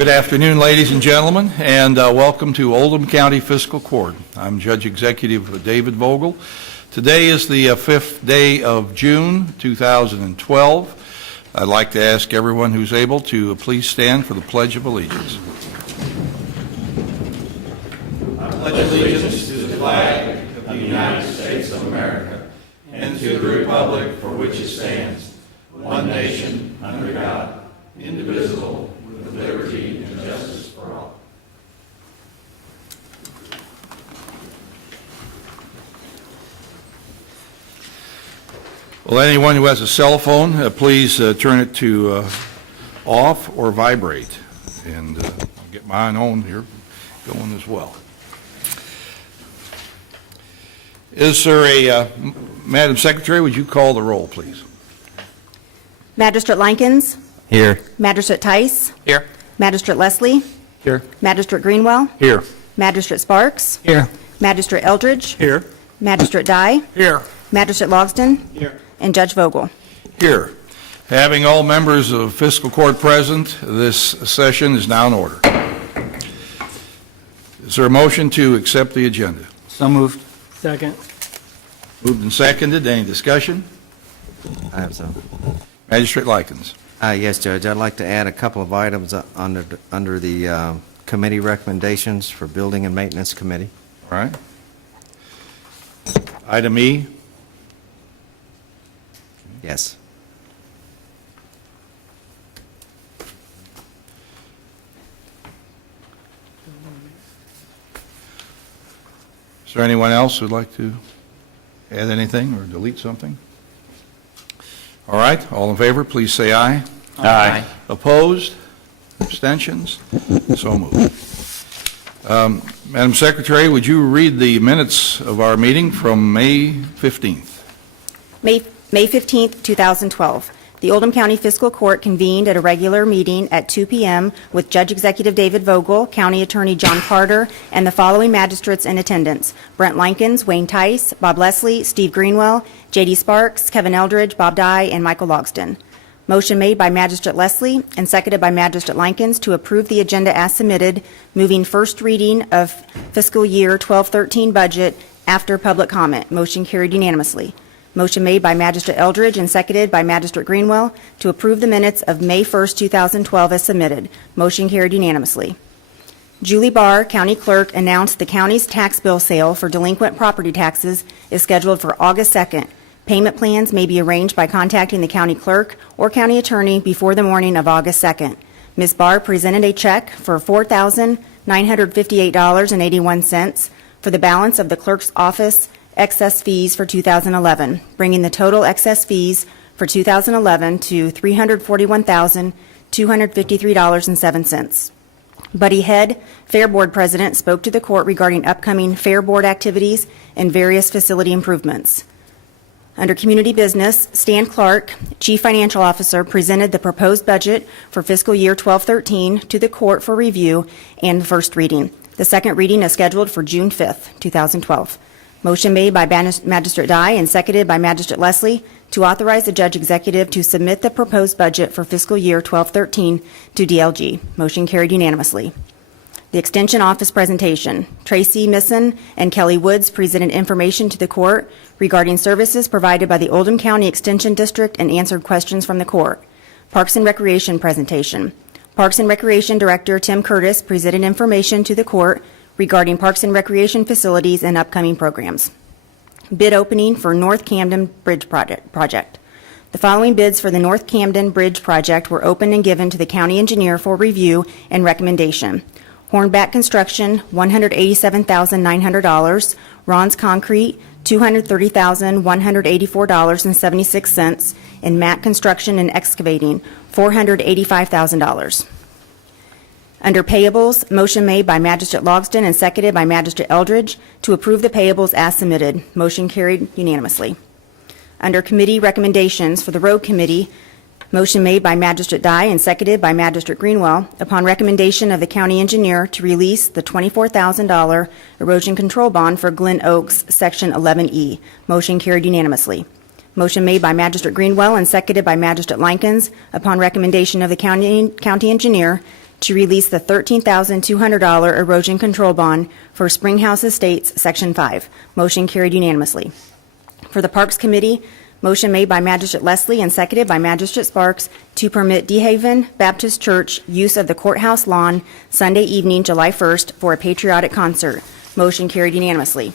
Good afternoon, ladies and gentlemen, and welcome to Oldham County Fiscal Court. I'm Judge Executive David Vogel. Today is the 5th day of June, 2012. I'd like to ask everyone who's able to please stand for the Pledge of Allegiance. I pledge allegiance to the flag of the United States of America and to the republic for which it stands, one nation, under God, indivisible, with liberty and justice for all. Well, anyone who has a cell phone, please turn it to off or vibrate. And I'll get mine on here going as well. Is there a, Madam Secretary, would you call the roll, please? Magistrate Likens. Here. Magistrate Tice. Here. Magistrate Leslie. Here. Magistrate Greenwell. Here. Magistrate Sparks. Here. Magistrate Eldridge. Here. Magistrate Dye. Here. Magistrate Logsdon. Here. And Judge Vogel. Here. Having all members of fiscal court present, this session is now in order. Is there a motion to accept the agenda? So moved. Second. Moved and seconded. Any discussion? I have some. Magistrate Likens. Yes, Judge. I'd like to add a couple of items under the committee recommendations for Building and Maintenance Committee. All right. Item E. Yes. Is there anyone else who'd like to add anything or delete something? All right, all in favor, please say aye. Aye. Opposed? Abstentions? So moved. Madam Secretary, would you read the minutes of our meeting from May 15th? May 15th, 2012. The Oldham County Fiscal Court convened at a regular meeting at 2 p.m. with Judge Executive David Vogel, County Attorney John Carter, and the following magistrates in attendance: Brent Likens, Wayne Tice, Bob Leslie, Steve Greenwell, J.D. Sparks, Kevin Eldridge, Bob Dye, and Michael Logsdon. Motion made by Magistrate Leslie and seconded by Magistrate Likens to approve the agenda as submitted, moving first reading of fiscal year 12-13 budget after public comment. Motion carried unanimously. Motion made by Magistrate Eldridge and seconded by Magistrate Greenwell to approve the minutes of May 1st, 2012 as submitted. Motion carried unanimously. Julie Barr, County Clerk, announced the county's tax bill sale for delinquent property taxes is scheduled for August 2nd. Payment plans may be arranged by contacting the county clerk or county attorney before the morning of August 2nd. Ms. Barr presented a check for $4,958.81 for the balance of the clerk's office excess fees for 2011, bringing the total excess fees for 2011 to $341,253.07. Buddy Head, Fair Board President, spoke to the court regarding upcoming Fair Board activities and various facility improvements. Under Community Business, Stan Clark, Chief Financial Officer, presented the proposed budget for fiscal year 12-13 to the court for review and the first reading. The second reading is scheduled for June 5th, 2012. Motion made by Magistrate Dye and seconded by Magistrate Leslie to authorize the Judge Executive to submit the proposed budget for fiscal year 12-13 to DLG. Motion carried unanimously. The Extension Office presentation. Tracy Misson and Kelly Woods presented information to the court regarding services provided by the Oldham County Extension District and answered questions from the court. Parks and Recreation presentation. Parks and Recreation Director Tim Curtis presented information to the court regarding Parks and Recreation facilities and upcoming programs. Bid opening for North Camden Bridge project. The following bids for the North Camden Bridge project were opened and given to the county engineer for review and recommendation. Hornback Construction, $187,900. Ron's Concrete, $230,184.76. And Matt Construction and Excavating, $485,000. Under Payables, motion made by Magistrate Logsdon and seconded by Magistrate Eldridge to approve the payables as submitted. Motion carried unanimously. Under Committee Recommendations for the Road Committee, motion made by Magistrate Dye and seconded by Magistrate Greenwell upon recommendation of the county engineer to release the $24,000 erosion control bond for Glen Oaks, Section 11E. Motion carried unanimously. Motion made by Magistrate Greenwell and seconded by Magistrate Likens upon recommendation of the county engineer to release the $13,200 erosion control bond for Springhouse Estates, Section 5. Motion carried unanimously. For the Parks Committee, motion made by Magistrate Leslie and seconded by Magistrate Sparks to permit DeHaven Baptist Church use of the courthouse lawn Sunday evening, July 1st, for a patriotic concert. Motion carried unanimously.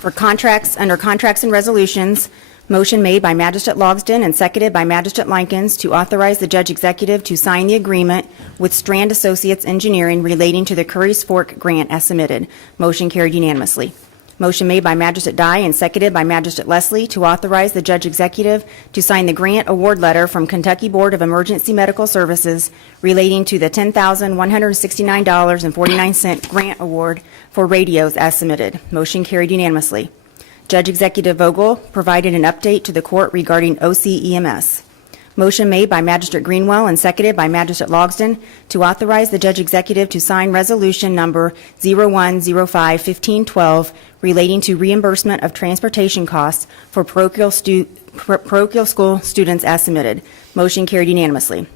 For contracts, under contracts and resolutions, motion made by Magistrate Logsdon and seconded by Magistrate Likens to authorize the Judge Executive to sign the agreement with Strand Associates Engineering relating to the Curry's Fork grant as submitted. Motion carried unanimously. Motion made by Magistrate Dye and seconded by Magistrate Leslie to authorize the Judge Executive to sign the grant award letter from Kentucky Board of Emergency Medical Services relating to the $10,169.49 grant award for radios as submitted. Motion carried unanimously. Judge Executive Vogel provided an update to the court regarding OCEMS. Motion made by Magistrate Greenwell and seconded by Magistrate Logsdon to authorize the Judge Executive to sign Resolution Number 0105-1512 relating to reimbursement of transportation costs for parochial school students as submitted. Motion carried unanimously.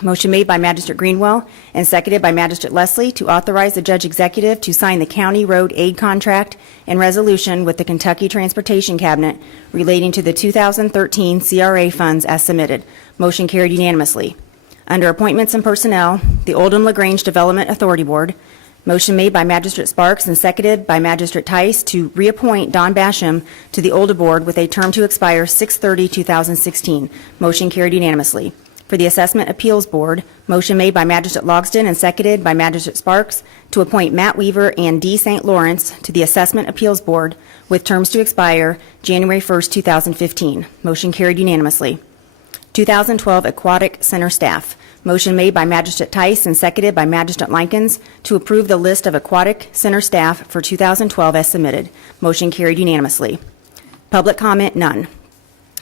Motion made by Magistrate Greenwell and seconded by Magistrate Leslie to authorize the Judge Executive to sign the County Road Aid Contract and resolution with the Kentucky Transportation Cabinet relating to the 2013 CRA funds as submitted. Motion carried unanimously. Under Appointments and Personnel, the Oldham LaGrange Development Authority Board, motion made by Magistrate Sparks and seconded by Magistrate Tice to reappoint Don Basham to the Oldham Board with a term to expire 6/30/2016. Motion carried unanimously. For the Assessment Appeals Board, motion made by Magistrate Logsdon and seconded by Magistrate Sparks to appoint Matt Weaver and D. St. Lawrence to the Assessment Appeals Board with terms to expire January 1st, 2015. Motion carried unanimously. 2012 Aquatic Center Staff, motion made by Magistrate Tice and seconded by Magistrate Likens to approve the list of Aquatic Center staff for 2012 as submitted. Motion carried unanimously. Public comment, none.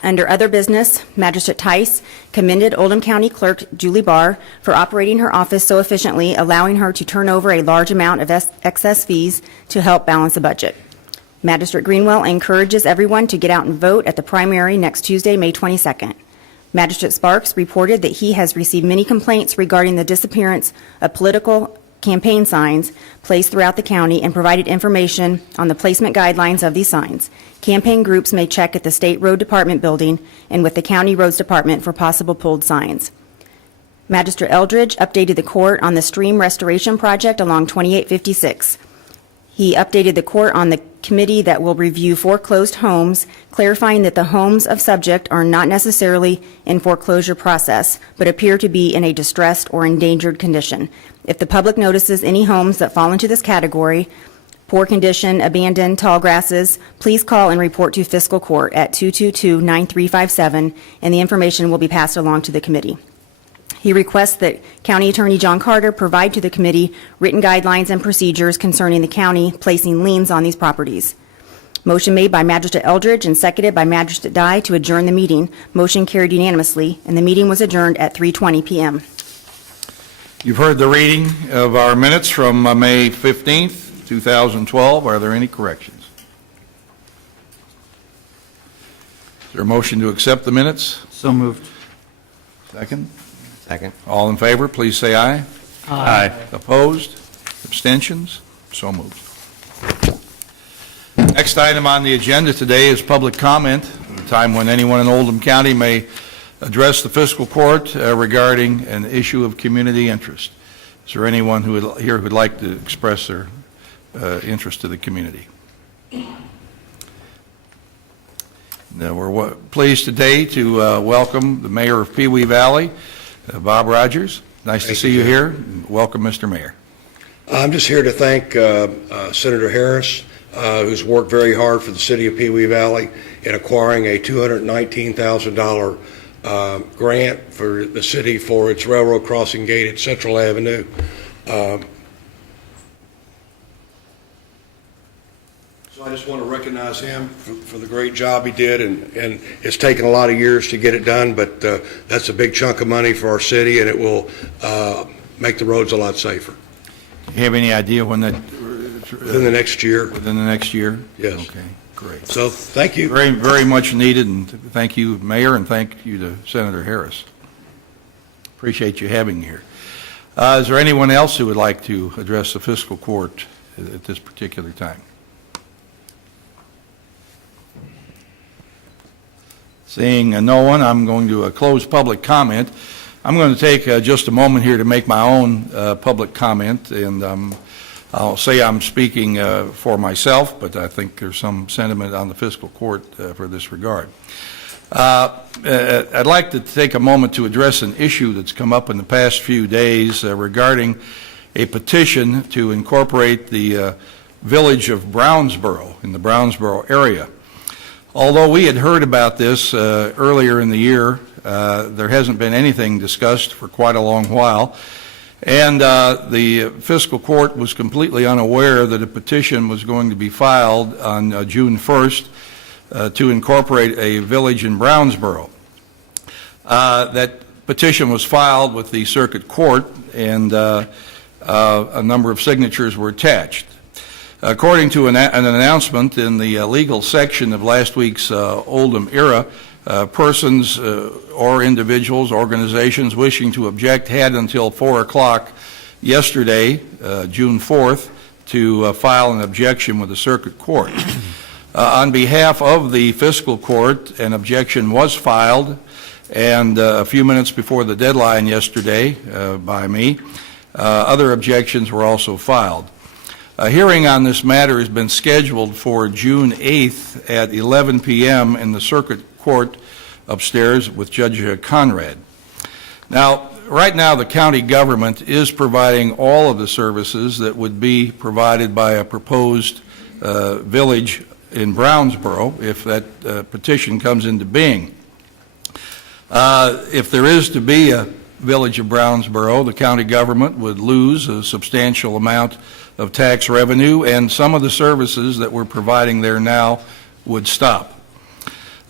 Under other business, Magistrate Tice commended Oldham County Clerk Julie Barr for operating her office so efficiently, allowing her to turn over a large amount of excess fees to help balance the budget. Magistrate Greenwell encourages everyone to get out and vote at the primary next Tuesday, May 22nd. Magistrate Sparks reported that he has received many complaints regarding the disappearance of political campaign signs placed throughout the county and provided information on the placement guidelines of these signs. Campaign groups may check at the State Road Department building and with the County Roads Department for possible pulled signs. Magistrate Eldridge updated the court on the stream restoration project along 2856. He updated the court on the committee that will review foreclosed homes, clarifying that the homes of subject are not necessarily in foreclosure process, but appear to be in a distressed or endangered condition. If the public notices any homes that fall into this category, poor condition, abandoned, tall grasses, please call and report to fiscal court at 222-9357, and the information will be passed along to the committee. He requests that County Attorney John Carter provide to the committee written guidelines and procedures concerning the county placing liens on these properties. Motion made by Magistrate Eldridge and seconded by Magistrate Dye to adjourn the meeting. Motion carried unanimously, and the meeting was adjourned at 3:20 p.m. You've heard the reading of our minutes from May 15th, 2012. Are there any corrections? Is there a motion to accept the minutes? So moved. Second. Second. All in favor, please say aye. Aye. Opposed? Abstentions? So moved. Next item on the agenda today is public comment, a time when anyone in Oldham County may address the fiscal court regarding an issue of community interest. Is there anyone here who would like to express their interest to the community? Now, we're pleased today to welcome the mayor of Pewee Valley, Bob Rogers. Nice to see you here. Welcome, Mr. Mayor. I'm just here to thank Senator Harris, who's worked very hard for the city of Pewee Valley in acquiring a $219,000 grant for the city for its railroad crossing gate at Central Avenue. So I just want to recognize him for the great job he did, and it's taken a lot of years to get it done, but that's a big chunk of money for our city, and it will make the roads a lot safer. Do you have any idea when that? Within the next year. Within the next year? Yes. Okay, great. So thank you. Very, very much needed, and thank you, Mayor, and thank you to Senator Harris. Appreciate you having me here. Is there anyone else who would like to address the fiscal court at this particular time? Seeing no one, I'm going to close public comment. I'm going to take just a moment here to make my own public comment, and I'll say I'm speaking for myself, but I think there's some sentiment on the fiscal court for this regard. I'd like to take a moment to address an issue that's come up in the past few days regarding a petition to incorporate the village of Brownsboro in the Brownsboro area. Although we had heard about this earlier in the year, there hasn't been anything discussed for quite a long while, and the fiscal court was completely unaware that a petition was going to be filed on June 1st to incorporate a village in Brownsboro. That petition was filed with the circuit court, and a number of signatures were attached. According to an announcement in the legal section of last week's Oldham Era, persons or individuals, organizations wishing to object had until 4 o'clock yesterday, June 4th, to file an objection with the circuit court. On behalf of the fiscal court, an objection was filed, and a few minutes before the deadline yesterday by me, other objections were also filed. A hearing on this matter has been scheduled for June 8th at 11 p.m. in the circuit court upstairs with Judge Conrad. Now, right now the county government is providing all of the services that would be provided by a proposed village in Brownsboro if that petition comes into being. If there is to be a village of Brownsboro, the county government would lose a substantial amount of tax revenue, and some of the services that we're providing there now would stop.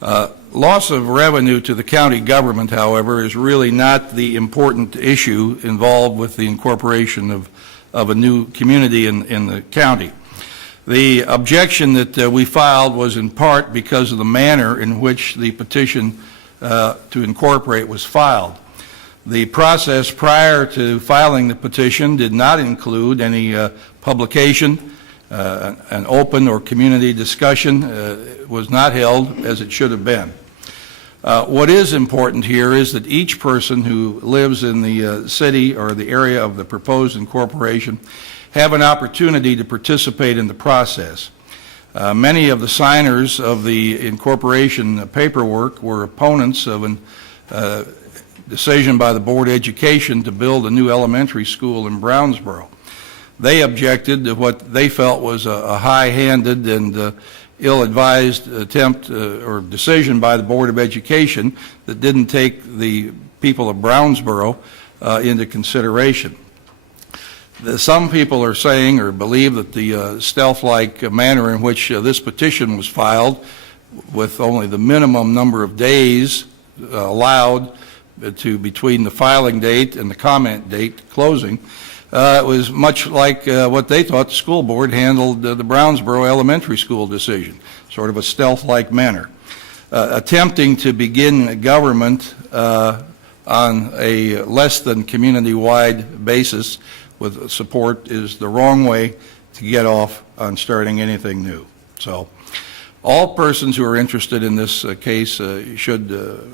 Loss of revenue to the county government, however, is really not the important issue involved with the incorporation of a new community in the county. The objection that we filed was in part because of the manner in which the petition to incorporate was filed. The process prior to filing the petition did not include any publication. An open or community discussion was not held as it should have been. What is important here is that each person who lives in the city or the area of the proposed incorporation have an opportunity to participate in the process. Many of the signers of the incorporation paperwork were opponents of a decision by the Board of Education to build a new elementary school in Brownsboro. They objected to what they felt was a high-handed and ill-advised attempt or decision by the Board of Education that didn't take the people of Brownsboro into consideration. Some people are saying or believe that the stealth-like manner in which this petition was filed, with only the minimum number of days allowed to between the filing date and the comment date closing, it was much like what they thought the school board handled the Brownsboro elementary school decision, sort of a stealth-like manner. Attempting to begin government on a less than community-wide basis with support is the wrong way to get off on starting anything new. So all persons who are interested in this case should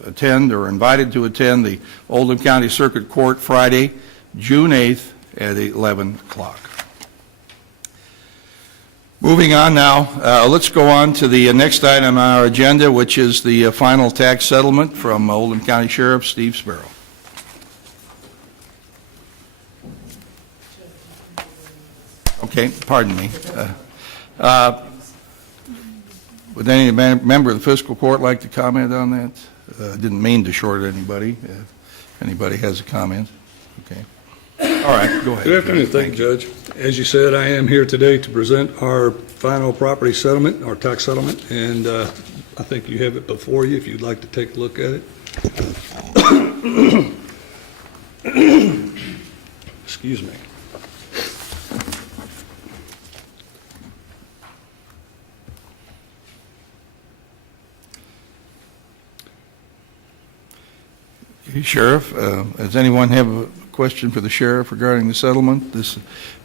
attend or are invited to attend the Oldham County Circuit Court Friday, June 8th at 11 o'clock. Moving on now, let's go on to the next item on our agenda, which is the final tax settlement from Oldham County Sheriff Steve Sparrow. Okay, pardon me. Would any member of the fiscal court like to comment on that? I didn't mean to short anybody. If anybody has a comment, okay. All right, go ahead. Good afternoon. Thank you, Judge. As you said, I am here today to present our final property settlement, our tax settlement, and I think you have it before you if you'd like to take a look at it. Excuse me. Sheriff. Does anyone have a question for the sheriff regarding the settlement?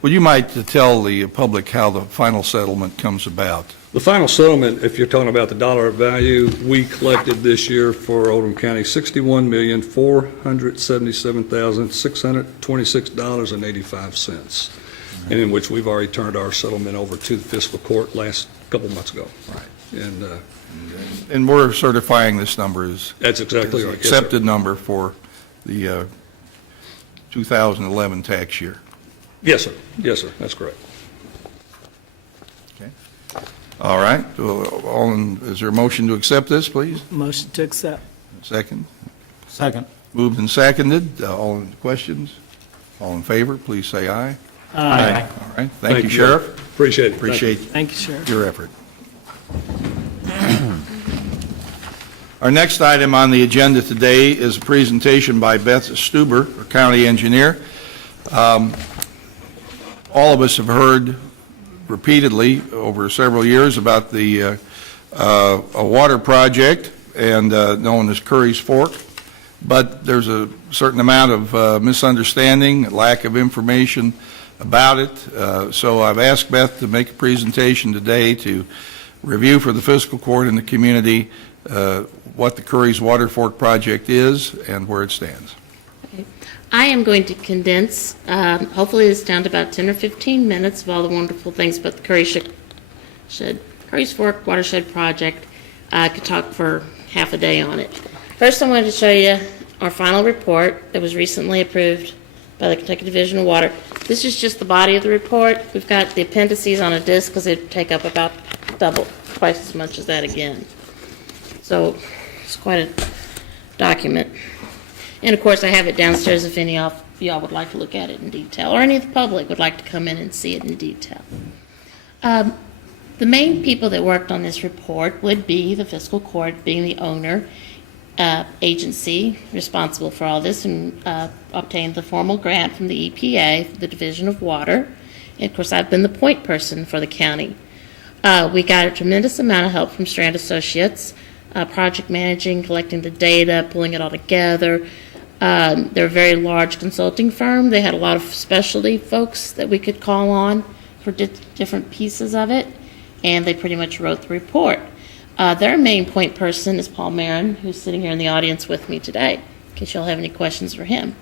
Would you mind to tell the public how the final settlement comes about? The final settlement, if you're talking about the dollar value, we collected this year for Oldham County $61,477,626.85, and in which we've already turned our settlement over to the fiscal court last couple months ago. Right. And And we're certifying this number as that's exactly the right. Yes, sir. accepted number for the 2011 tax year. Yes, sir. Yes, sir. That's correct. All right. Is there a motion to accept this, please? Motion to accept. Second. Second. Moved and seconded. All in questions? All in favor, please say aye. Aye. All right. Thank you, Sheriff. Appreciate it. Thank you. Appreciate Thank you, Sheriff. your effort. Our next item on the agenda today is a presentation by Beth Stuber, our county engineer. All of us have heard repeatedly over several years about the a water project and known as Curry's Fork, but there's a certain amount of misunderstanding, lack of information about it. So I've asked Beth to make a presentation today to review for the fiscal court and the community what the Curry's Water Fork project is and where it stands. I am going to condense, hopefully it's down to about 10 or 15 minutes of all the wonderful things about the Curry's Fork Watershed Project. I could talk for half a day on it. First, I wanted to show you our final report that was recently approved by the Kentucky Division of Water. This is just the body of the report. We've got the appendices on a disc because they take up about twice as much as that again. So it's quite a document. And of course, I have it downstairs if any of y'all would like to look at it in detail, or any of the public would like to come in and see it in detail. The main people that worked on this report would be the fiscal court, being the owner agency responsible for all this, and obtained the formal grant from the EPA, the Division of Water. And of course, I've been the point person for the county. We got a tremendous amount of help from Strand Associates, project managing, collecting the data, pulling it all together. They're a very large consulting firm. They had a lot of specialty folks that we could call on for different pieces of it, and they pretty much wrote the report. Their main point person is Paul Marin, who's sitting here in the audience with me today, in case y'all have any questions for him.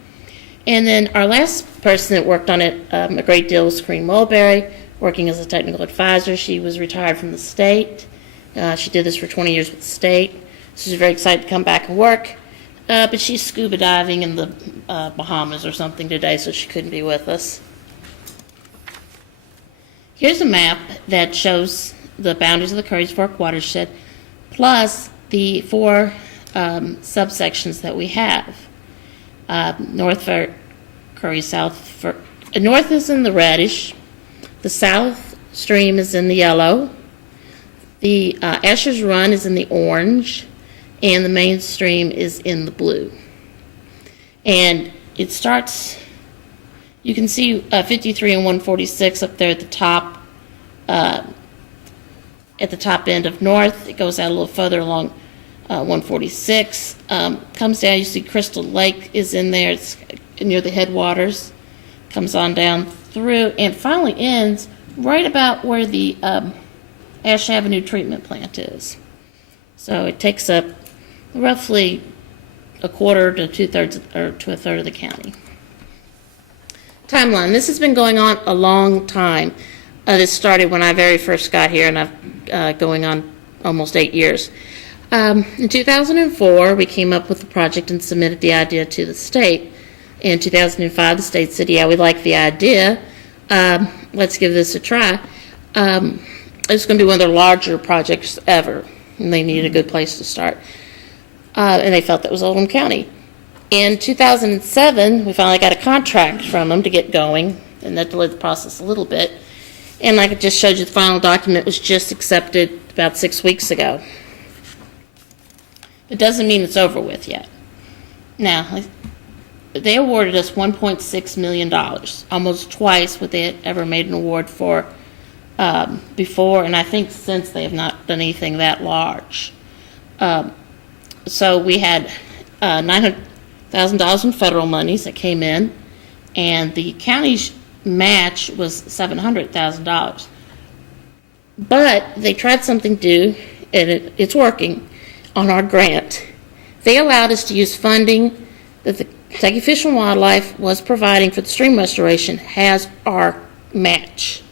And then our last person that worked on it a great deal was Corinne Mulberry, working as a technical advisor. She was retired from the state. She did this for 20 years with the state. She's very excited to come back and work. But she's scuba diving in the Bahamas or something today, so she couldn't be with us. Here's a map that shows the boundaries of the Curry's Fork watershed, plus the 4 subsections that we have. North for Curry, south for... north is in the reddish. The south stream is in the yellow. The Asher's Run is in the orange. And the main stream is in the blue. And it starts, you can see 53 and 146 up there at the top end of north. It goes out a little further along 146. Comes down, you see Crystal Lake is in there. It's near the headwaters. Comes on down through and finally ends right about where the Ash Avenue treatment plant is. So it takes up roughly a quarter to 2/3 or to a third of the county. Timeline. This has been going on a long time. This started when I very first got here, and I've going on almost 8 years. In 2004, we came up with the project and submitted the idea to the state. In 2005, the state said, yeah, we like the idea. Let's give this a try. It's going to be one of their larger projects ever, and they needed a good place to start. And they felt that was Oldham County. In 2007, we finally got a contract from them to get going, and that delayed the process a little bit. And like I just showed you, the final document was just accepted about 6 weeks ago. It doesn't mean it's over with yet. Now, they awarded us $1.6 million, almost twice what they had ever made an award for before, and I think since they have not done anything that large. So we had in federal monies that came in, and the county's match was $700,000. But they tried something new, and it's working on our grant. They allowed us to use funding that the Kentucky Fish and Wildlife was providing for the stream restoration as our match.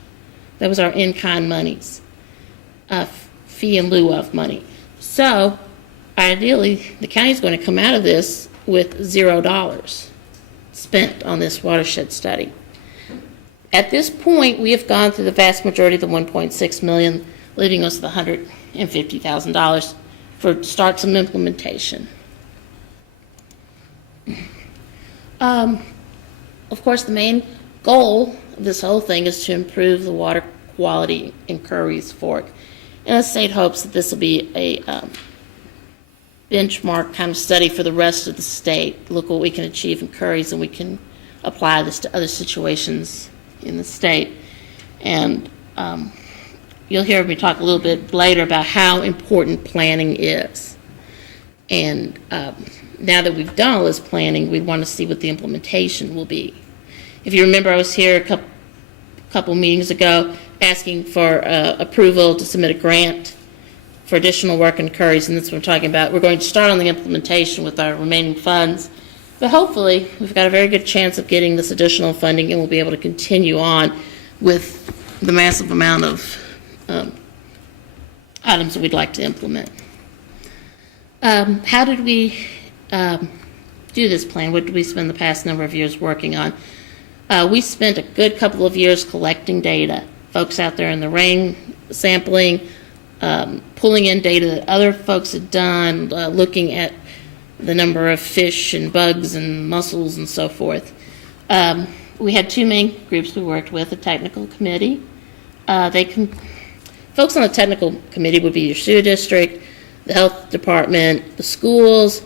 That was our in-kind monies, fee in lieu of money. So ideally, the county's going to come out of this with $0 spent on this watershed study. At this point, we have gone through the vast majority of the $1.6 million, leaving us with $150,000 for start some implementation. Of course, the main goal of this whole thing is to improve the water quality in Curry's Fork. And the state hopes that this will be a benchmark kind of study for the rest of the state. Look what we can achieve in Curry's, and we can apply this to other situations in the state. And you'll hear me talk a little bit later about how important planning is. And now that we've done all this planning, we want to see what the implementation will be. If you remember, I was here a couple meetings ago asking for approval to submit a grant for additional work in Curry's, and that's what I'm talking about. We're going to start on the implementation with our remaining funds, but hopefully we've got a very good chance of getting this additional funding, and we'll be able to continue on with the massive amount of items that we'd like to implement. How did we do this plan? What did we spend the past number of years working on? We spent a good couple of years collecting data. Folks out there in the rain sampling, pulling in data that other folks had done, looking at the number of fish and bugs and mussels and so forth. We had two main groups we worked with, a technical committee. Folks on the technical committee would be your sewer district, the health department, the schools,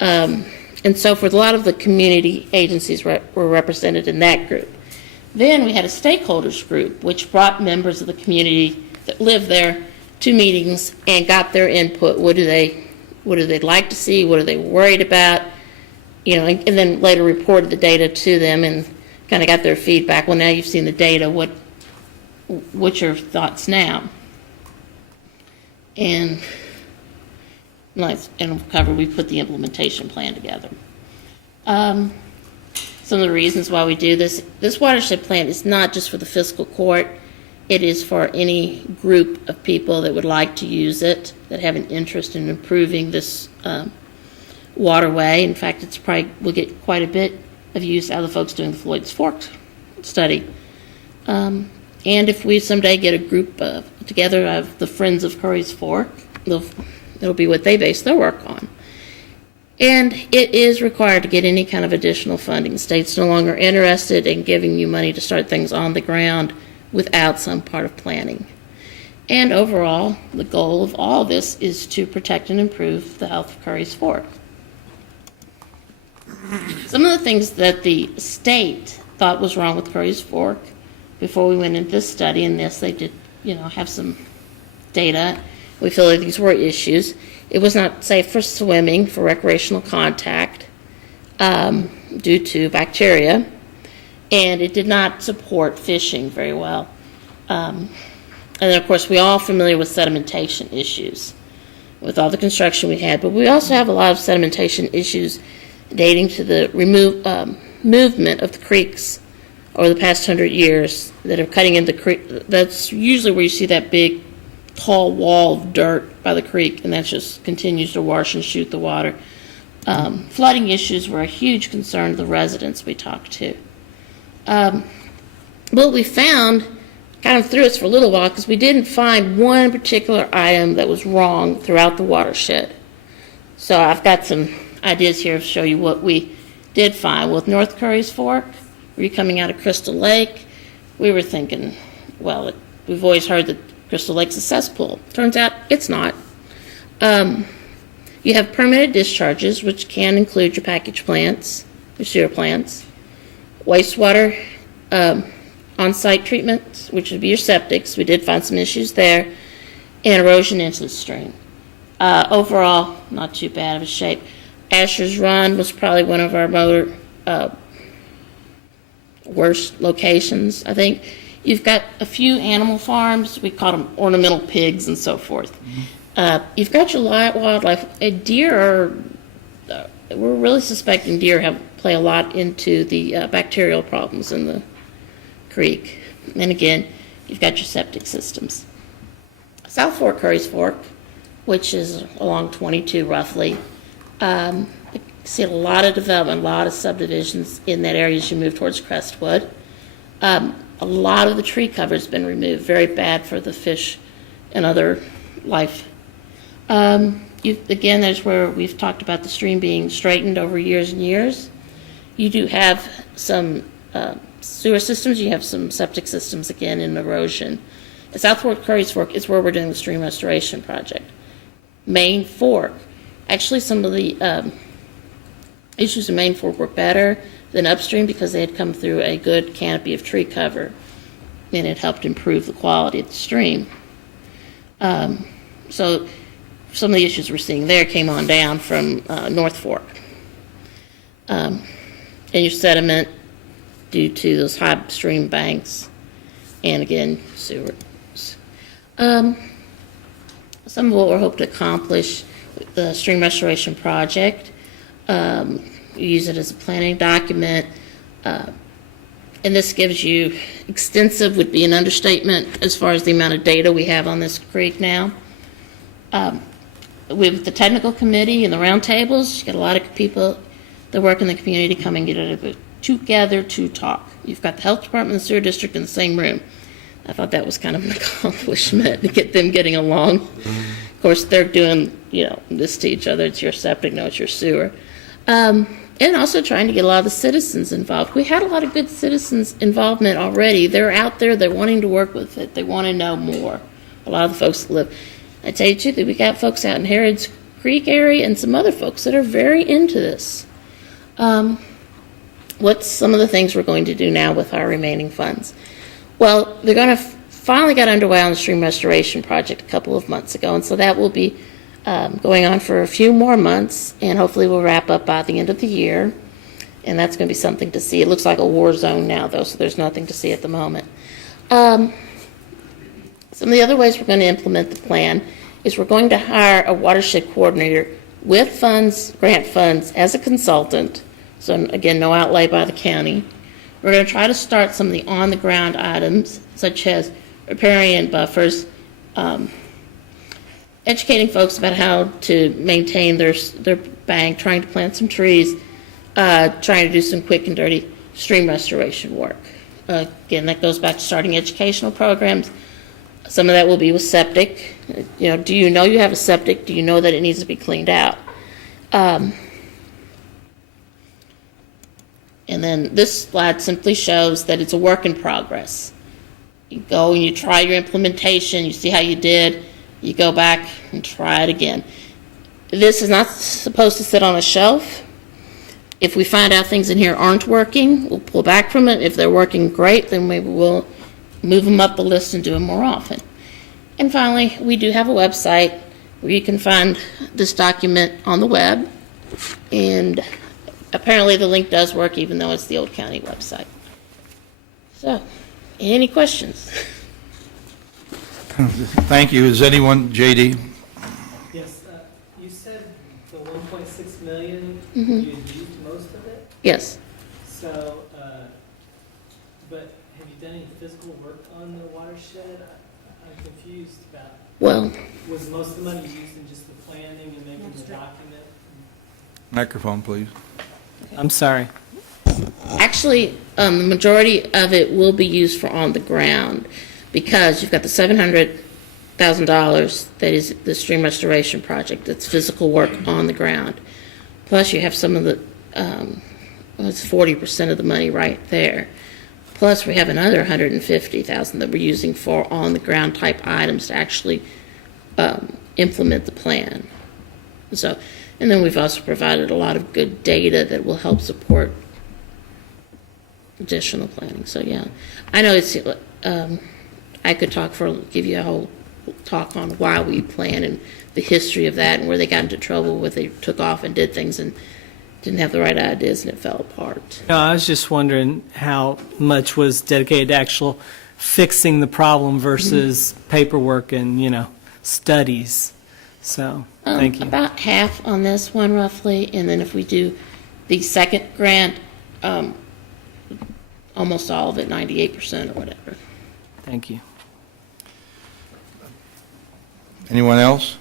and so forth. A lot of the community agencies were represented in that group. Then we had a stakeholders group, which brought members of the community that live there to meetings and got their input. What do they like to see? What are they worried about? And then later reported the data to them and kind of got their feedback. Well, now you've seen the data. What's your thoughts now? And we'll cover, we put the implementation plan together. Some of the reasons why we do this watershed plan is not just for the fiscal court. It is for any group of people that would like to use it, that have an interest in improving this waterway. In fact, we'll get quite a bit of use out of the folks doing the Floyd's Fork study. And if we someday get a group together of the Friends of Curry's Fork, it'll be what they base their work on. And it is required to get any kind of additional funding. The state's no longer interested in giving you money to start things on the ground without some part of planning. And overall, the goal of all this is to protect and improve the health of Curry's Fork. Some of the things that the state thought was wrong with Curry's Fork before we went into this study, and yes, they did, have some data. We feel like these were issues. It was not safe for swimming, for recreational contact, due to bacteria, and it did not support fishing very well. And then, of course, we're all familiar with sedimentation issues with all the construction we had, but we also have a lot of sedimentation issues dating to the movement of the creeks over the past 100 years that are cutting into the creek. That's usually where you see that big tall wall of dirt by the creek, and that just continues to wash and shoot the water. Flooding issues were a huge concern to the residents we talked to. What we found kind of threw us for a little while because we didn't find one particular item that was wrong throughout the watershed. So I've got some ideas here to show you what we did find. With North Curry's Fork, were you coming out of Crystal Lake? We were thinking, well, we've always heard that Crystal Lake's a cesspool. Turns out it's not. You have permitted discharges, which can include your package plants, your sewer plants, wastewater on-site treatment, which would be your septics. We did find some issues there, and erosion into the stream. Overall, not too bad of a shape. Asher's Run was probably one of our worst locations, I think. You've got a few animal farms, we call them ornamental pigs and so forth. You've got your wildlife. Deer we're really suspecting deer play a lot into the bacterial problems in the creek. And again, you've got your septic systems. South Fork, Curry's Fork, which is along 22 roughly, I see a lot of development, a lot of subdivisions in that area as you move towards Crestwood. A lot of the tree cover has been removed, very bad for the fish and other life. Again, that's where we've talked about the stream being straightened over years and years. You do have some sewer systems, you have some septic systems again in erosion. At South Fork, Curry's Fork is where we're doing the stream restoration project. Main Fork, actually some of the issues in Main Fork were better than upstream because they had come through a good canopy of tree cover, and it helped improve the quality of the stream. So some of the issues we're seeing there came on down from North Fork. And your sediment due to those high stream banks, and again, sewers. Some of what we're hoping to accomplish with the stream restoration project, you use it as a planning document, and this gives you extensive, would be an understatement as far as the amount of data we have on this creek now. With the technical committee and the roundtables, you get a lot of people that work in the community coming together to talk. You've got the health department and the sewer district in the same room. I thought that was kind of an accomplishment to get them getting along. Of course, they're doing, this to each other. It's your septic, no, it's your sewer. And also trying to get a lot of the citizens involved. We had a lot of good citizens involvement already. They're out there, they're wanting to work with it. They want to know more. A lot of the folks that live. I tell you the truth, we got folks out in Harrods Creek area and some other folks that are very into this. What's some of the things we're going to do now with our remaining funds? Well, they're going to finally got underway on the stream restoration project a couple of months ago, and so that will be going on for a few more months, and hopefully we'll wrap up by the end of the year, and that's going to be something to see. It looks like a war zone now, though, so there's nothing to see at the moment. Some of the other ways we're going to implement the plan is we're going to hire a watershed coordinator with funds, grant funds, as a consultant. So again, no outlay by the county. We're going to try to start some of the on-the-ground items, such as riparian buffers, educating folks about how to maintain their bank, trying to plant some trees, trying to do some quick and dirty stream restoration work. Again, that goes back to starting educational programs. Some of that will be with septic. Do you know you have a septic? Do you know that it needs to be cleaned out? And then this slide simply shows that it's a work in progress. You go and you try your implementation, you see how you did, you go back and try it again. This is not supposed to sit on a shelf. If we find out things in here aren't working, we'll pull back from it. If they're working great, then maybe we'll move them up the list and do them more often. And finally, we do have a website where you can find this document on the web, and apparently the link does work even though it's the old county website. So, any questions? Thank you. Is anyone, J.D.? Yes, you said the 1.6 million, you had used most of it, Yes. so, but have you done any physical work on the watershed? I'm confused about, Well, was most of the money used in just the planning and making the document? Microphone, please. I'm sorry. actually, the majority of it will be used for on the ground because you've got the $700,000 that is the stream restoration project. That's physical work on the ground. Plus, you have some of the, it's 40% of the money right there. Plus, we have another $150,000 that we're using for on-the-ground type items to actually implement the plan. So, and then we've also provided a lot of good data that will help support additional planning. So, yeah, I know it's. I could give you a whole talk on why we plan and the history of that and where they got into trouble, where they took off and did things and didn't have the right ideas and it fell apart. No, I was just wondering how much was dedicated to actual fixing the problem versus paperwork and, studies. So, thank you. About half on this one roughly, and then if we do the second grant, almost all of it, 98% or whatever. Thank you. Anyone else?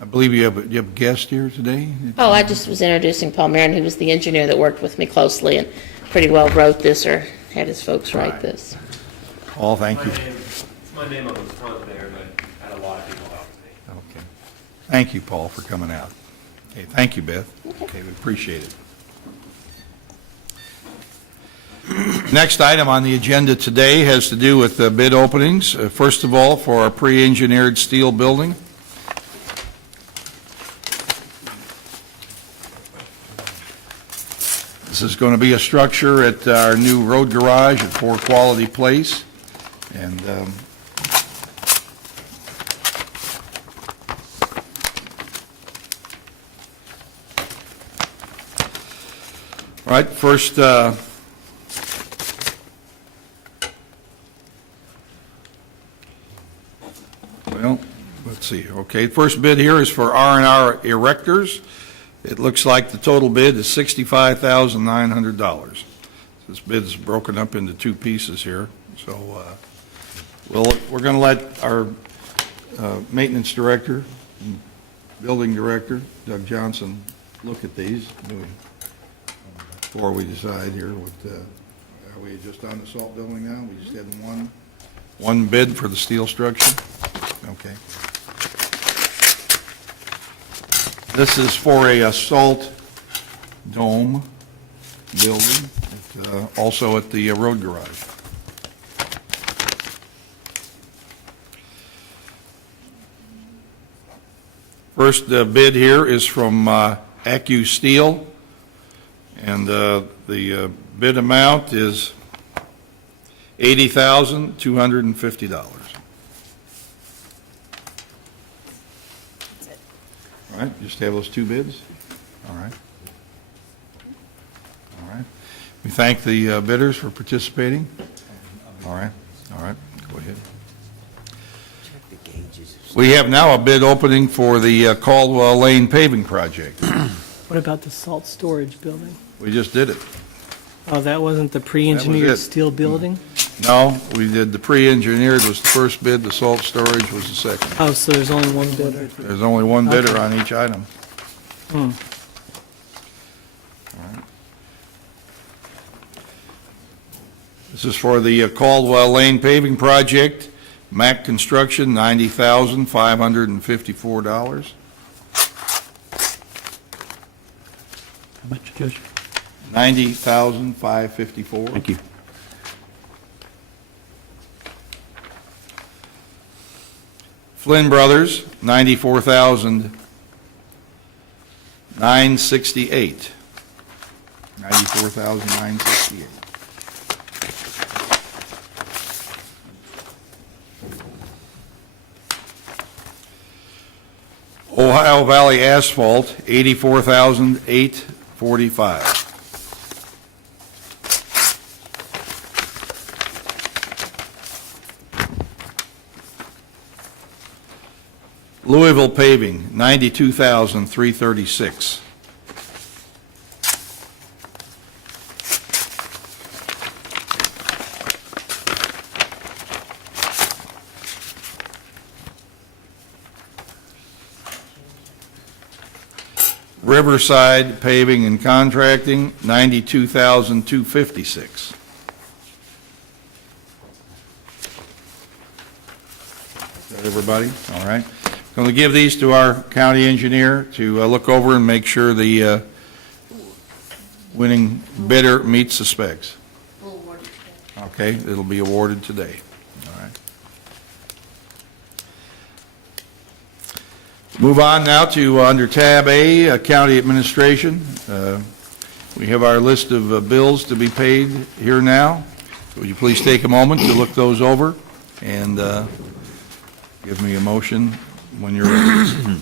I believe you have a guest here today? Oh, I just was introducing Paul Marin, who was the engineer that worked with me closely and pretty well wrote this or had his folks write this. Paul, thank you. It's my name on the front there, but I had a lot of people help me. Okay. Thank you, Paul, for coming out. Okay, thank you, Beth. Okay, we appreciate it. Next item on the agenda today has to do with bid openings. First of all, for our pre-engineered steel building. This is going to be a structure at our new road garage at 4 Quality Place. And all right, first, well, let's see. Okay, first bid here is for R&R Erectors. It looks like the total bid is $65,900. This bid is broken up into 2 pieces here. So we're going to let our maintenance director, and building director, Doug Johnson, look at these before we decide here. Are we just on the salt building now? We just had one bid for the steel structure? Okay. This is for a salt dome building, also at the road garage. First bid here is from Accu Steel, and the bid amount is $80,250. All right, just have those 2 bids? All right. All right. We thank the bidders for participating. All right, go ahead. We have now a bid opening for the Caldwell Lane paving project. What about the salt storage building? We just did it. Oh, that wasn't the pre-engineered it. steel building? No, we did, the pre-engineered was the first bid, the salt storage was the second. Oh, so there's only one bidder. There's only one bidder on each item. Hmm. All right. This is for the Caldwell Lane paving project, Mac Construction, $90,554. How much, Judge? $90,554. Thank you. Flynn Brothers, $94,968. $94,968. Ohio Valley Asphalt, $84,845. Louisville Paving, $92,336. Riverside Paving and Contracting, $92,256. Is that everybody? All right. Going to give these to our county engineer to look over and make sure the winning bidder meets the specs. Okay, it'll be awarded today. All right. Move on now to under tab A, County Administration. We have our list of bills to be paid here now. Would you please take a moment to look those over and Give me a motion when you're ready.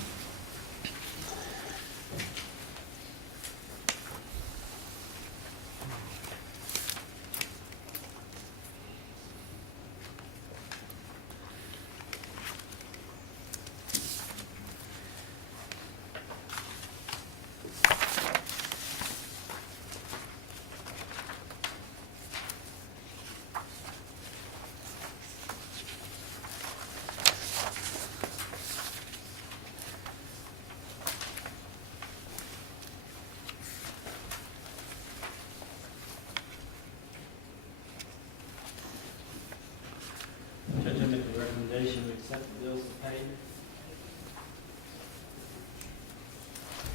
Judge, I make a recommendation to accept the bills as paid.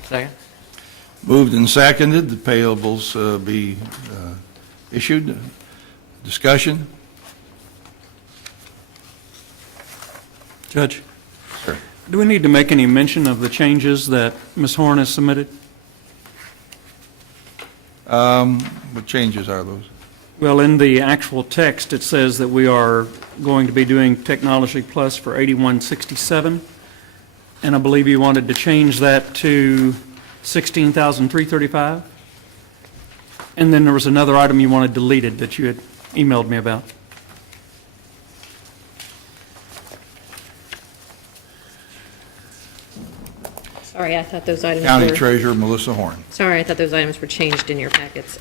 Second. Moved and seconded, the payables be issued. Discussion? Judge, Sir. do we need to make any mention of the changes that Ms. Horn has submitted? What changes are those? Well, in the actual text, it says that we are going to be doing Technology Plus for 8167, and I believe you wanted to change that to 16,335. And then there was another item you wanted deleted that you had emailed me about. Sorry, I thought those items County were... Treasurer Melissa Horn. Sorry, I thought those items were changed in your packets.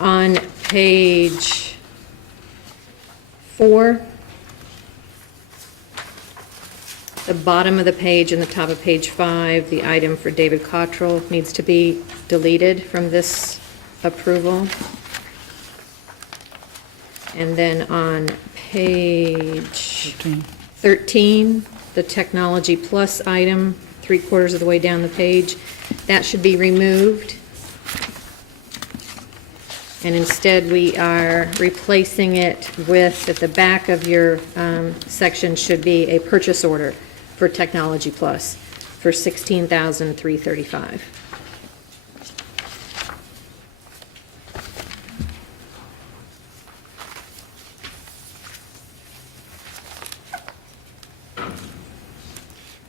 On page 4, the bottom of the page and the top of page 5, the item for David Cottrell needs to be deleted from this approval. And then on page 13, the Technology Plus item, 3/4 of the way down the page, that should be removed. And instead, we are replacing it with, at the back of your section should be a purchase order for Technology Plus for $16,335.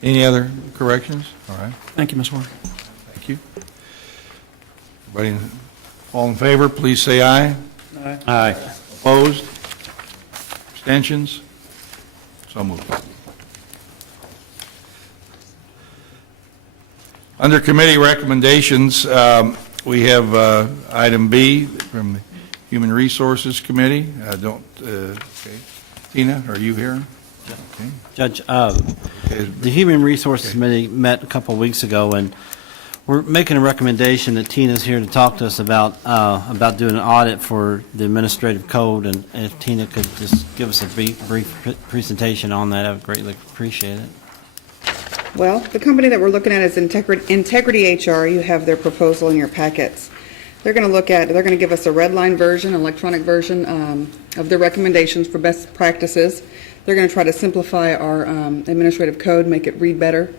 Any other corrections? All right, Thank you, Ms. Horn. thank you. Everybody, all in favor, please say aye. Aye. Opposed? Abstentions? So moved. Under committee recommendations, we have item B from the Human Resources Committee. Okay. Tina, are you here? Okay. Judge, Okay. the Human Resources Committee met a couple of weeks ago, and we're making a recommendation that Tina's here to talk to us about doing an audit for the administrative code, and if Tina could just give us a brief presentation on that, I would greatly appreciate it. Well, the company that we're looking at is Integrity HR. You have their proposal in your packets. They're going to give us a red line version, electronic version of their recommendations for best practices. They're going to try to simplify our administrative code, make it read better.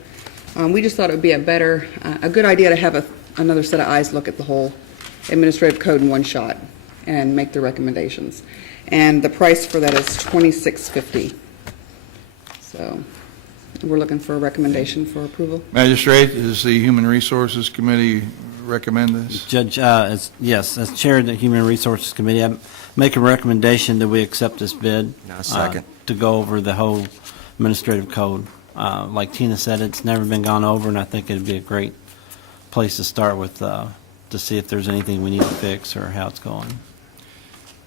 We just thought it would be a good idea to have another set of eyes look at the whole administrative code in one shot and make the recommendations. And the price for that is $26.50. So we're looking for a recommendation for approval. Magistrate, does the Human Resources Committee recommend this? Judge, as chair of the Human Resources Committee, I make a recommendation that we accept this bid. No, second. To go over the whole administrative code. Like Tina said, it's never been gone over, and I think it'd be a great place to start with to see if there's anything we need to fix or how it's going.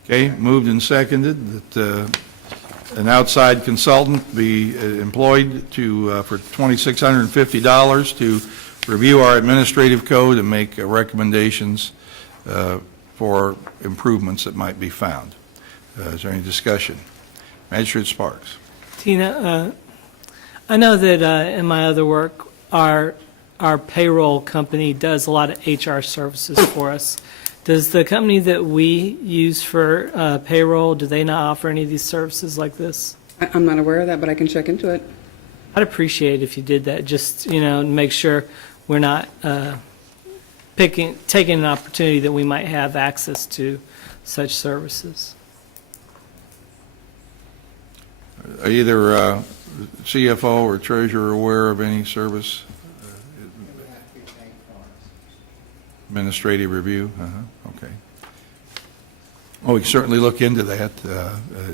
Okay, moved and seconded that an outside consultant be employed for $2,650 to review our administrative code and make recommendations for improvements that might be found. Is there any discussion? Magistrate Sparks. Tina, I know that in my other work, our payroll company does a lot of HR services for us. Does the company that we use for payroll, do they not offer any of these services like this? I'm not aware of that, but I can check into it. I'd appreciate it if you did that, just, make sure we're not taking an opportunity that we might have access to such services. Are either CFO or treasurer aware of any service administrative review? Okay. Well, we can certainly look into that.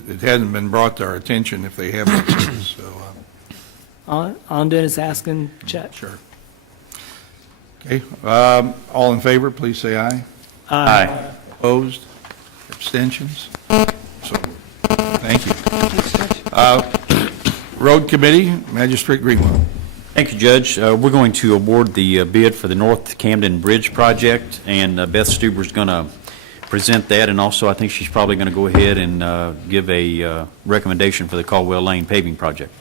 It hadn't been brought to our attention if they have that service, so, All I'm doing is asking Chet. sure. Okay, all in favor, please say aye. Aye. Opposed? Abstentions? So, thank you. Road Committee, Magistrate Greenwell. Thank you, Judge. We're going to award the bid for the North Camden Bridge project, and Beth Stuber's going to present that, and also I think she's probably going to go ahead and give a recommendation for the Caldwell Lane paving project.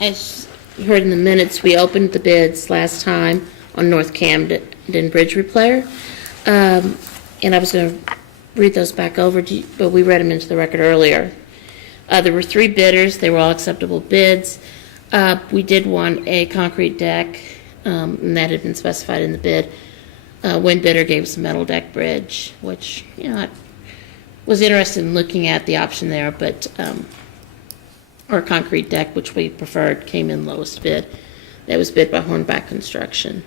As you heard in the minutes, we opened the bids last time on North Camden Bridge Repair. And I was going to read those back over to you, but we read them into the record earlier. There were 3 bidders. They were all acceptable bids. We did want a concrete deck, and that had been specified in the bid. One bidder gave us a metal deck bridge, which, I was interested in looking at the option there, but or concrete deck, which we preferred, came in lowest bid. That was bid by Hornback Construction.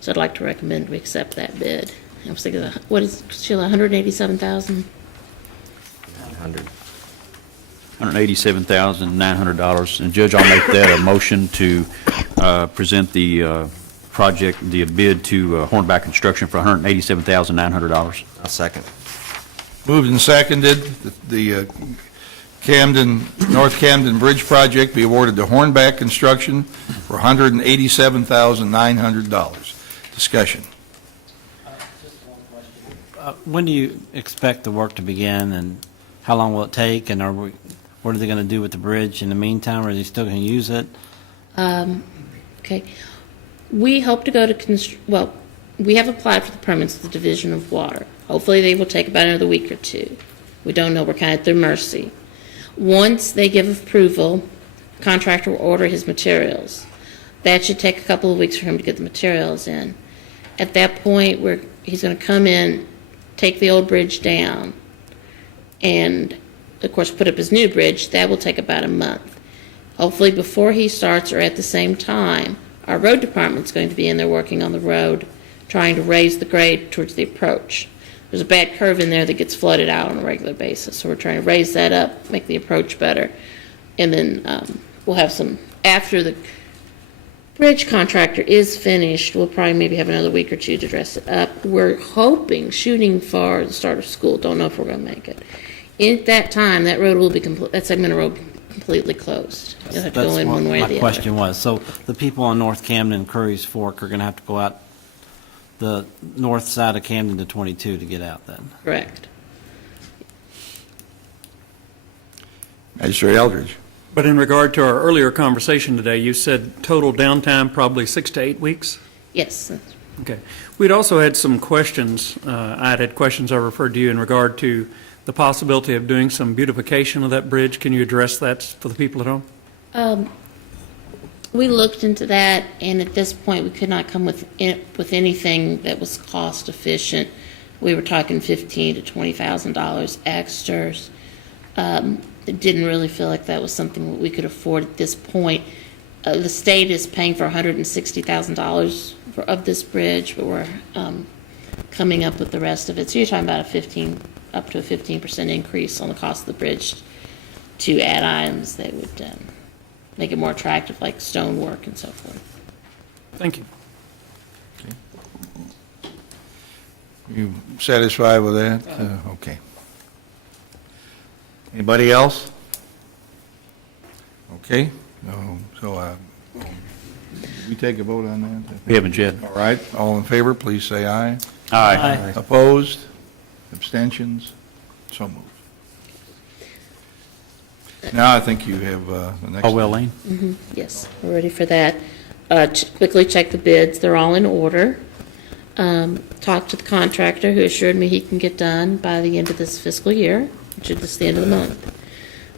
So I'd like to recommend we accept that bid. I was thinking, what is, Sheila, $187,000? $187,900. And Judge, I'll make that a motion to present the project, the bid to Hornback Construction for $187,900. I'll second. Moved and seconded that the North Camden Bridge project be awarded to Hornback Construction for $187,900. Discussion. When do you expect the work to begin, and how long will it take, and what are they going to do with the bridge in the meantime? Are they still going to use it? Okay. We hope to go to, we have applied for the permits to the Division of Water. Hopefully they will take about another week or 2. We don't know. We're kind of at their mercy. Once they give approval, the contractor will order his materials. That should take a couple of weeks for him to get the materials in. At that point, he's going to come in, take the old bridge down, and, of course, put up his new bridge. That will take about a month. Hopefully, before he starts or at the same time, our road department's going to be in there working on the road, trying to raise the grade towards the approach. There's a bad curve in there that gets flooded out on a regular basis, so we're trying to raise that up, make the approach better. And then we'll have some, after the bridge contractor is finished, we'll probably maybe have another week or 2 to dress it up. We're hoping, shooting for the start of school. Don't know if we're going to make it. In that time, that road will be that segment of road completely closed. You'll have to go in one way or the My other. question was, so the people on North Camden and Curry's Fork are going to have to go out the north side of Camden to 22 to get out then? Correct. Magistrate Eldridge. But in regard to our earlier conversation today, you said total downtime probably 6 to 8 weeks? Yes. Okay. We'd also had some questions. I had questions I referred to you in regard to the possibility of doing some beautification of that bridge. Can you address that for the people at home? We looked into that, and at this point, we could not come with anything that was cost efficient. We were talking $15,000 to $20,000 extras. Didn't really feel like that was something that we could afford at this point. The state is paying for $160,000 of this bridge, but we're coming up with the rest of it. So you're talking about up to a 15% increase on the cost of the bridge to add items that would make it more attractive, like stonework and so forth. Thank you. You satisfied with that? Okay. Anybody else? Okay. No. So we take a vote on that? We haven't yet. All right. All in favor, please say aye. Aye. Opposed? Abstentions? So moved. Now I think you have the next. Caldwell Lane? Yes, we're ready for that. Quickly check the bids. They're all in order. Talked to the contractor, who assured me he can get done by the end of this fiscal year, which is the end of the month.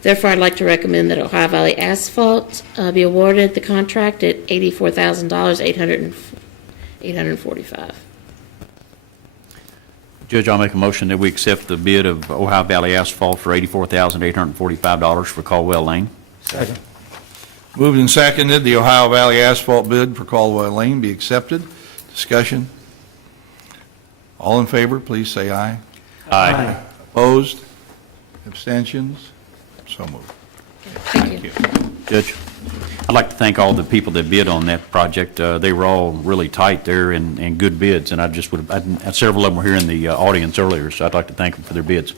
Therefore, I'd like to recommend that Ohio Valley Asphalt be awarded the contract at $84,845. Judge, I'll make a motion that we accept the bid of Ohio Valley Asphalt for $84,845 for Caldwell Lane. Moved and seconded, the Ohio Valley Asphalt bid for Caldwell Lane be accepted. Discussion? All in favor, please say aye. Aye. Opposed? Abstentions? So moved. Thank you. Judge, I'd like to thank all the people that bid on that project. They were all really tight there and good bids, and several of them were here in the audience earlier, so I'd like to thank them for their bids.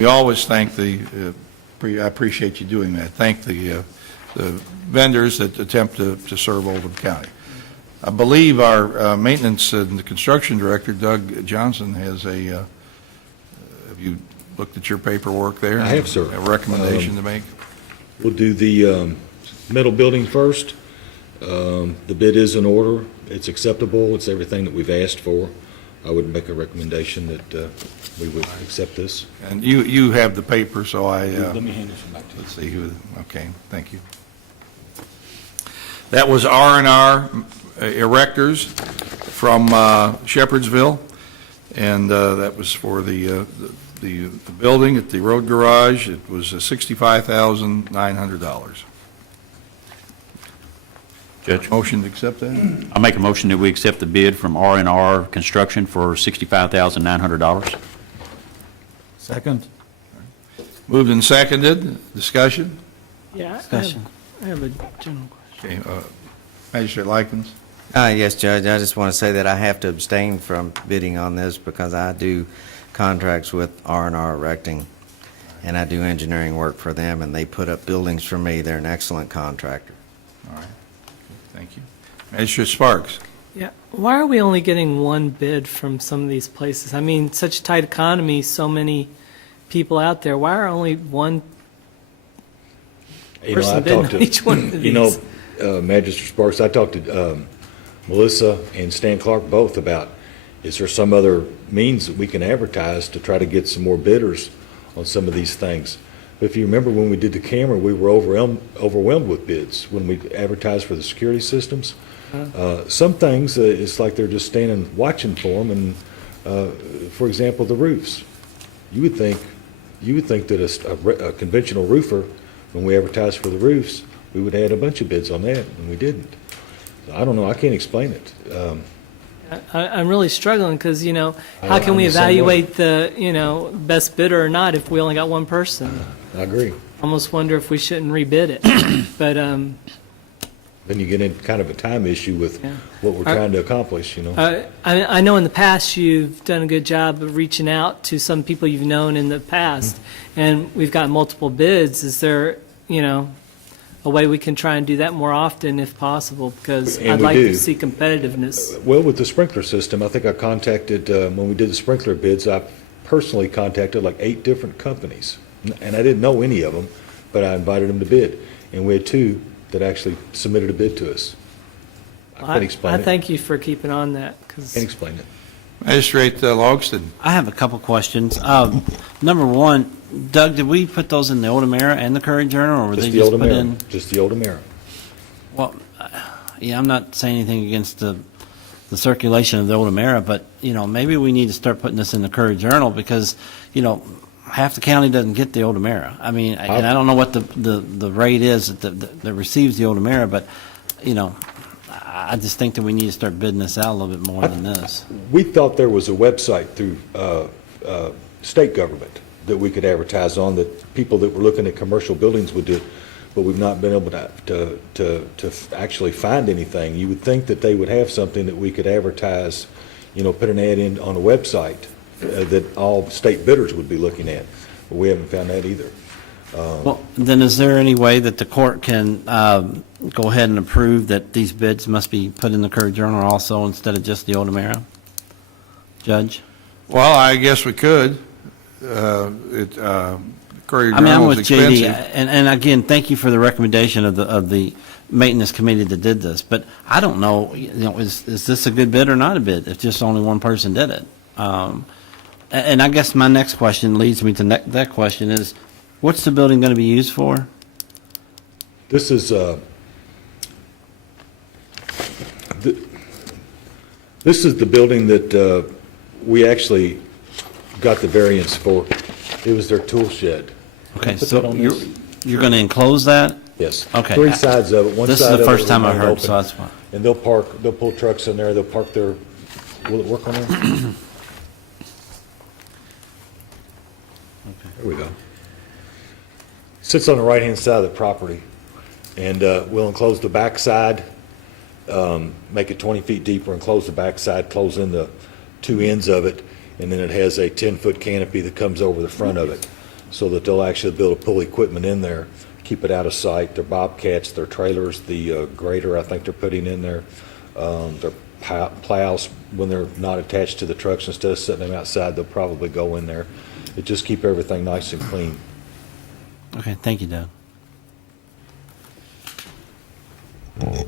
We always thank I appreciate you doing that. Thank the vendors that attempt to serve Oldham County. I believe our maintenance and construction director, Doug Johnson, has have you looked at your paperwork there? I have, sir. A recommendation to make? We'll do the metal building first. The bid is in order. It's acceptable. It's everything that we've asked for. I would make a recommendation that we would accept this. And you have the paper, so Let me hand this one back to you. let's see who, okay, thank you. That was R&R Erectors from Shepherdsville, and that was for the building at the road garage. It was $65,900. Judge? Motion to accept that? I'll make a motion that we accept the bid from R&R Construction for $65,900. Second. Moved and seconded. Discussion? Yeah, Discussion. I have a general question. Okay, Magistrate Likens? Yes, Judge, I just want to say that I have to abstain from bidding on this because I do contracts with R&R Erecting, and I do engineering work for them, and they put up buildings for me. They're an excellent contractor. All right, thank you. Magistrate Sparks? Yeah, why are we only getting one bid from some of these places? I mean, such a tight economy, so many people out there. Why are only one person bidding on each one of these? Magistrate Sparks, I talked to Melissa and Stan Clark both about, is there some other means that we can advertise to try to get some more bidders on some of these things? But if you remember when we did the camera, we were overwhelmed with bids when we advertised for the security systems. Some things, it's like they're just standing watching for them, and for example, the roofs. You would think that a conventional roofer, when we advertised for the roofs, we would add a bunch of bids on that, and we didn't. So I don't know. I can't explain it. I'm really struggling because, how can I'm we the same way. evaluate the, best bidder or not if we only got one person? I agree. Almost wonder if we shouldn't rebid it. But Then you get in kind of a time issue with what we're trying to accomplish, I know in the past you've done a good job of reaching out to some people you've known in the past, and we've got multiple bids. Is there, a way we can try and do that more often if possible? Because And I'd we like do. to see competitiveness. Well, with the sprinkler system, I think I contacted, when we did the sprinkler bids, I personally contacted like 8 different companies. And I didn't know any of them, but I invited them to bid. And we had 2 that actually submitted a bid to us. I can't explain I it. thank you for keeping on that. 'Cause Can't explain it. Magistrate Logston? I have a couple questions. Number one, Doug, did we put those in the Oldham Era and the Courier Journal, or were Just they the just Oldham put Era. in? Just the Oldham Era. Well, yeah, I'm not saying anything against the circulation of the Oldham Era, but, maybe we need to start putting this in the Courier Journal because, half the county doesn't get the Oldham Era. I mean, and I don't know what the rate is that receives the Oldham Era, but, I just think that we need to start bidding this out a little bit more than this. We thought there was a website through state government that we could advertise on, that people that were looking at commercial buildings would do, but we've not been able to actually find anything. You would think that they would have something that we could advertise, put an ad in on a website that all state bidders would be looking at, but we haven't found that either. Well, then is there any way that the court can go ahead and approve that these bids must be put in the Courier Journal also instead of just the Oldham Era? Judge? Well, I guess we could. Courier I'm Journal with is JD, expensive. and again, thank you for the recommendation of the maintenance committee that did this, but I don't know, is this a good bid or not a bid if just only one person did it? And I guess my next question leads me to that question is, What's the building going to be used for? This is, this is the building that we actually got the variance for. It was their tool shed. Okay, Put that so on you're this? going to enclose that? Yes. Okay. 3 sides of it. One This is side the of it first time will I remain heard, open, so that's why. And they'll pull trucks in there, they'll park their, will it work on there? There we go. Sits on the right-hand side of the property, and we'll enclose the backside, make it 20 feet deeper, and close the backside, close in the 2 ends of it, and then it has a 10-foot canopy that comes over the front of it, so that they'll actually be able to pull equipment in there, keep it out of sight. Their bobcats, their trailers, the grader I think they're putting in there, their plows, when they're not attached to the trucks, instead of setting them outside, they'll probably go in there. It just keep everything nice and clean. Okay, thank you, Doug.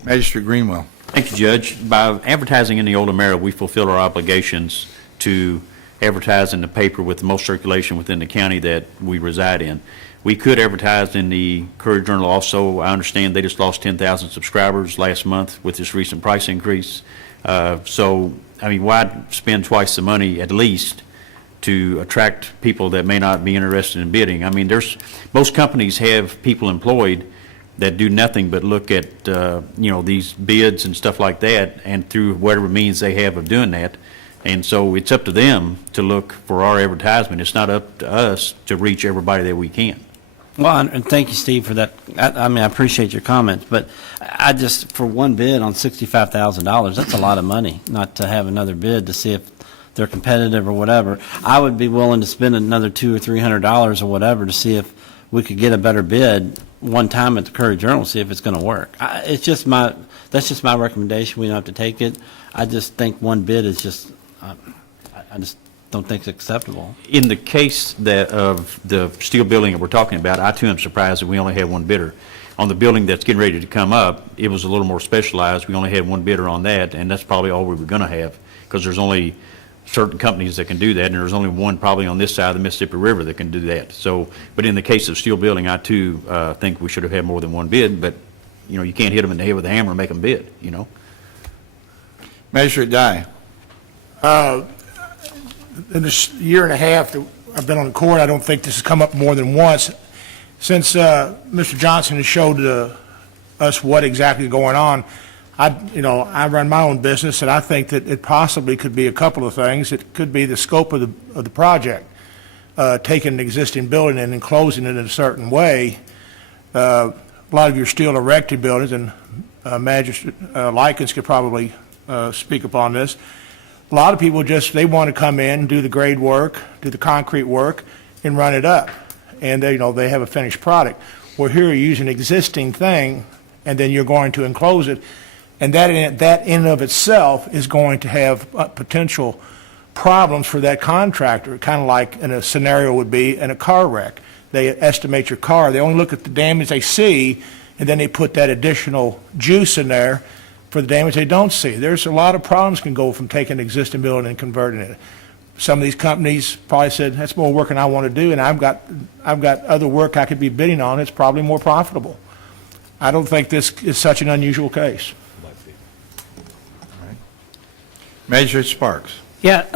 Magistrate Greenwell. Thank you, Judge. By advertising in the Old Emera, we fulfill our obligations to advertise in the paper with the most circulation within the county that we reside in. We could advertise in the Courier-Journal also. I understand they just lost 10,000 subscribers last month with this recent price increase. So, I mean, why spend twice the money at least to attract people that may not be interested in bidding? I mean, most companies have people employed that do nothing but look at, these bids and stuff like that, and through whatever means they have of doing that. And so it's up to them to look for our advertisement. It's not up to us to reach everybody that we can. Well, and thank you, Steve, for that. I mean, I appreciate your comments, but I just, for one bid on $65,000, that's a lot of money, not to have another bid to see if they're competitive or whatever. I would be willing to spend another $200 or $300 or whatever to see if we could get a better bid one time at the Courier-Journal, see if it's going to work. That's just my recommendation. We don't have to take it. I just think one bid is just, I just don't think it's acceptable. In the case of the steel building that we're talking about, I too am surprised that we only had one bidder. On the building that's getting ready to come up, it was a little more specialized. We only had one bidder on that, and that's probably all we were going to have, because there's only certain companies that can do that, and there's only one probably on this side of the Mississippi River that can do that. So, but in the case of steel building, I too think we should have had more than one bid, but, you can't hit them in the head with a hammer and make them bid, Magistrate Dye. In this year and a half that I've been on the court, I don't think this has come up more than once. Since Mr. Johnson has showed us what exactly is going on, I run my own business, and I think that it possibly could be a couple of things. It could be the scope of the project, taking an existing building and enclosing it in a certain way. A lot of your steel erected buildings, and Magistrate Likens could probably speak upon this. A lot of people they want to come in, do the grade work, do the concrete work, and run it up. And they have a finished product. Well, here you use an existing thing, and then you're going to enclose it. And that in and of itself is going to have potential problems for that contractor, kind of like in a scenario would be in a car wreck. They estimate your car. They only look at the damage they see, and then they put that additional juice in there for the damage they don't see. There's a lot of problems can go from taking an existing building and converting it. Some of these companies probably said, that's more work than I want to do, and I've got other work I could be bidding on. It's probably more profitable. I don't think this is such an unusual case. Magistrate Sparks. Yeah,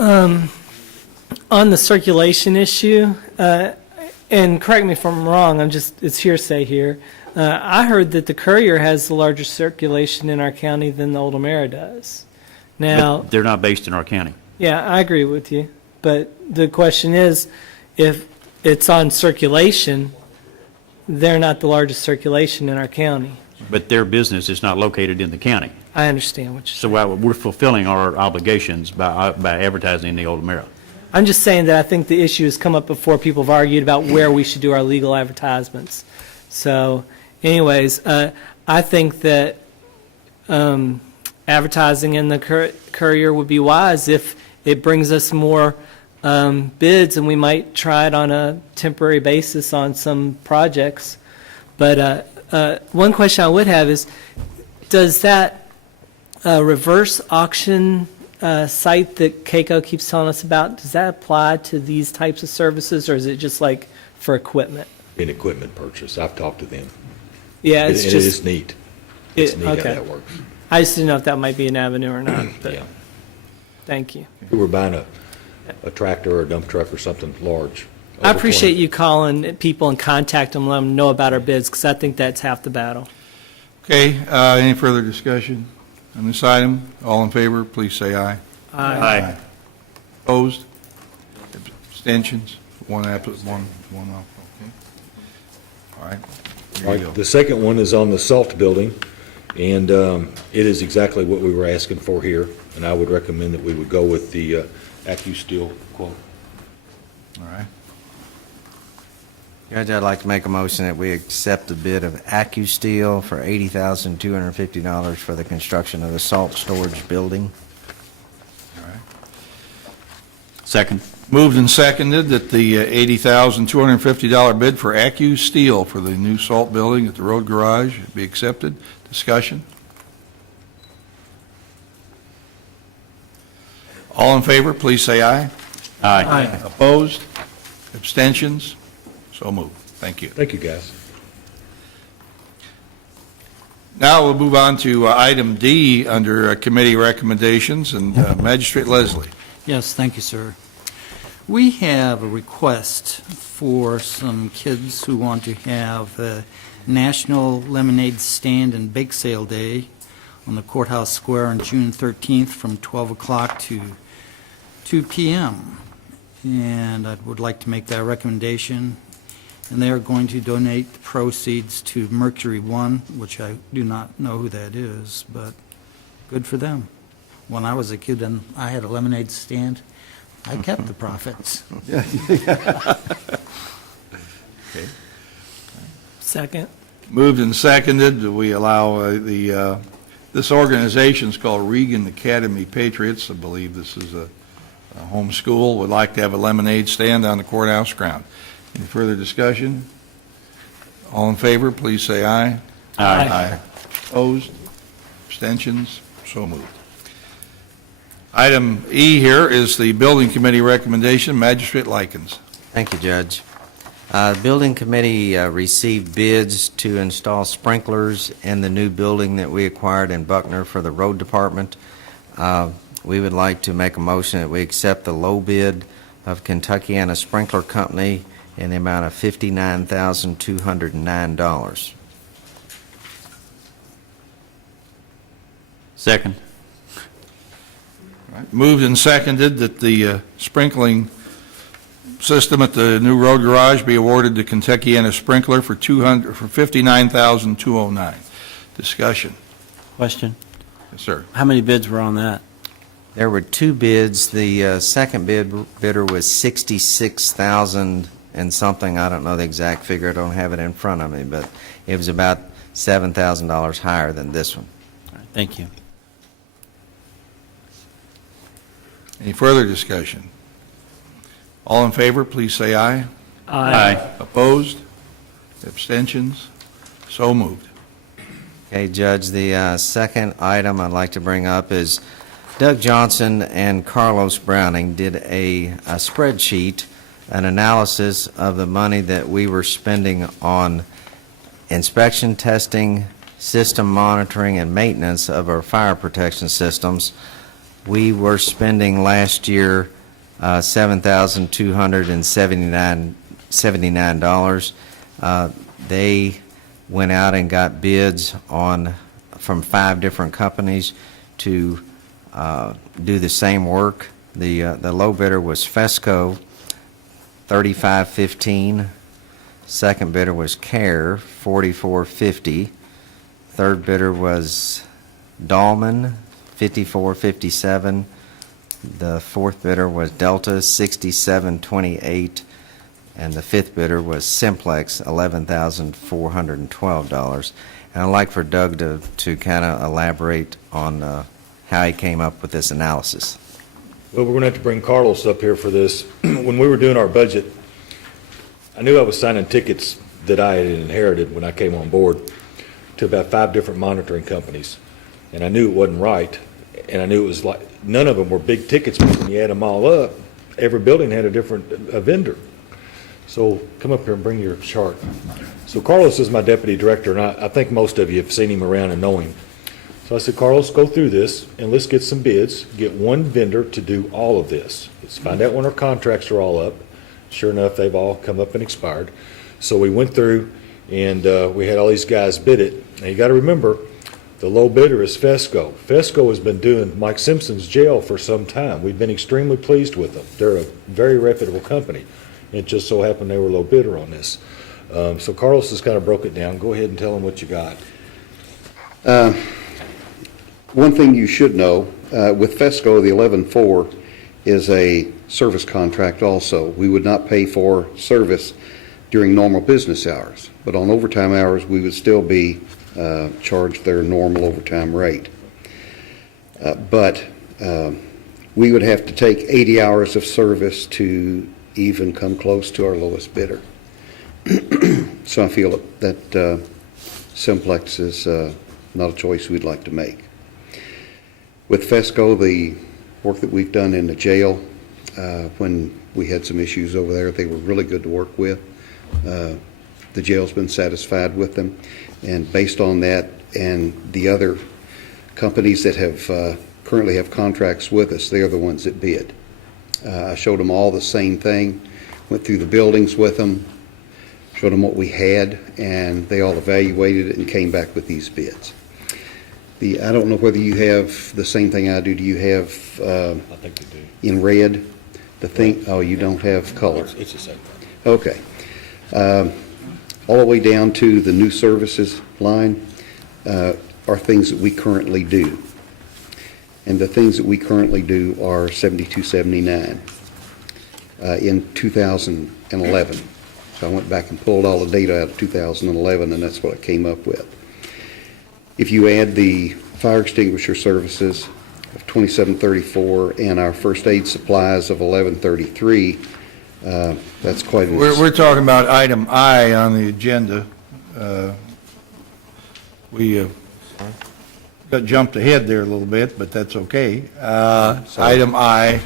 on the circulation issue, and correct me if I'm wrong, it's hearsay here. I heard that the Courier has the largest circulation in our county than the Old Emera does. Now, But they're not based in our county. yeah, I agree with you, but the question is, if it's on circulation, they're not the largest circulation in our county. But their business is not located in the county. I understand what you're saying. So we're fulfilling our obligations by advertising in the Old Emera. I'm just saying that I think the issue has come up before. People have argued about where we should do our legal advertisements. So anyways, I think that advertising in the Courier would be wise if it brings us more bids, and we might try it on a temporary basis on some projects. But one question I would have is, does that reverse auction site that Keiko keeps telling us about, does that apply to these types of services, or is it just like for equipment? an equipment purchase. I've talked to them. Yeah, it's It just. is neat. It's neat how okay. that works. I just didn't know if that might be an avenue or not, but Yeah. thank you. We were buying a tractor or a dump truck or something large. I over appreciate 20. you calling people and contacting them, let them know about our bids, because I think that's half the battle. Okay, any further discussion on this item? All in favor, please say aye. Aye. Opposed? Abstentions? One off, okay. All right, All there you go. right, the second one is on the salt building, and it is exactly what we were asking for here, and I would recommend that we would go with the AccuSteel quote. All right. Judge, I'd like to make a motion that we accept the bid of AccuSteel for $80,250 for the construction of the salt storage building. All right. Second. Moved and seconded that the $80,250 bid for AccuSteel for the new salt building at the road garage be accepted. Discussion? All in favor, please say aye. Aye. Opposed? Abstentions? So moved. Thank you. Thank you, guys. Now we'll move on to item D under committee recommendations, and Magistrate Leslie. Yes, thank you, sir. We have a request for some kids who want to have a National Lemonade Stand and Bake Sale Day on the Courthouse Square on June 13th from 12 o'clock to 2 p.m. And I would like to make that recommendation. And they are going to donate the proceeds to Mercury One, which I do not know who that is, but good for them. When I was a kid and I had a lemonade stand, I kept the profits. Okay. Second. Moved and seconded that we allow this organization's called Regan Academy Patriots. I believe this is a home school. Would like to have a lemonade stand on the courthouse ground. Any further discussion? All in favor, please say aye. Aye. Opposed? Abstentions? So moved. Item E here is the Building Committee recommendation. Magistrate Likens. Thank you, Judge. The Building Committee received bids to install sprinklers in the new building that we acquired in Buckner for the road department. We would like to make a motion that we accept the low bid of Kentuckiana Sprinkler Company in the amount of $59,209. Second. All right. Moved and seconded that the sprinkling system at the new road garage be awarded to Kentuckiana Sprinkler for $59,209. Discussion. Question? Yes, sir. How many bids were on that? There were two bids. The second bidder was $66,000 and something. I don't know the exact figure. I don't have it in front of me, but it was about $7,000 higher than this one. All right, thank you. Any further discussion? All in favor, please say aye. Aye. Opposed? Abstentions? So moved. Okay, Judge, the second item I'd like to bring up is Doug Johnson and Carlos Browning did a spreadsheet, an analysis of the money that we were spending on inspection, testing, system monitoring, and maintenance of our fire protection systems. We were spending last year $7,279. They went out and got bids from 5 different companies to do the same work. The low bidder was Fesco, $35.15. Second bidder was CARE, $44.50. Third bidder was Dahlman, $54.57. The fourth bidder was Delta, $67.28. And the fifth bidder was Simplex, $11,412. And I'd like for Doug to kind of elaborate on how he came up with this analysis. Well, we're going to have to bring Carlos up here for this. When we were doing our budget, I knew I was signing tickets that I had inherited when I came on board to about 5 different monitoring companies. And I knew it wasn't right. And I knew it was like, none of them were big tickets, but when you add them all up, every building had a different vendor. So come up here and bring your chart. So Carlos is my deputy director, and I think most of you have seen him around and know him. So I said, Carlos, go through this, and let's get some bids, get one vendor to do all of this. Let's find out when our contracts are all up. Sure enough, they've all come up and expired. So we went through, and we had all these guys bid it. Now, you got to remember, the low bidder is Fesco. Fesco has been doing Mike Simpson's jail for some time. We've been extremely pleased with them. They're a very reputable company. It just so happened they were low bidder on this. So Carlos has kind of broke it down. Go ahead and tell them what you got. One thing you should know, with Fesco, the 11-4 is a service contract also. We would not pay for service during normal business hours, but on overtime hours, we would still be charged their normal overtime rate. But we would have to take 80 hours of service to even come close to our lowest bidder. So I feel that Simplex is not a choice we'd like to make. With Fesco, the work that we've done in the jail, when we had some issues over there, they were really good to work with. The jail's been satisfied with them. And based on that and the other companies that have currently have contracts with us, they're the ones that bid. I showed them all the same thing, went through the buildings with them, showed them what we had, and they all evaluated it and came back with these bids. I don't know whether you have the same thing I do. Do you have, I think they do. in red, the thing, oh, you don't have color? It's the same thing. Okay. All the way down to the new services line are things that we currently do. And the things that we currently do are $72.79 in 2011. So I went back and pulled all the data out of 2011, and that's what I came up with. If you add the fire extinguisher services of $27.34 and our first aid supplies of $11.33, that's quite an... We're talking about item I on the agenda. We got jumped ahead there a little bit, but that's okay. Item I,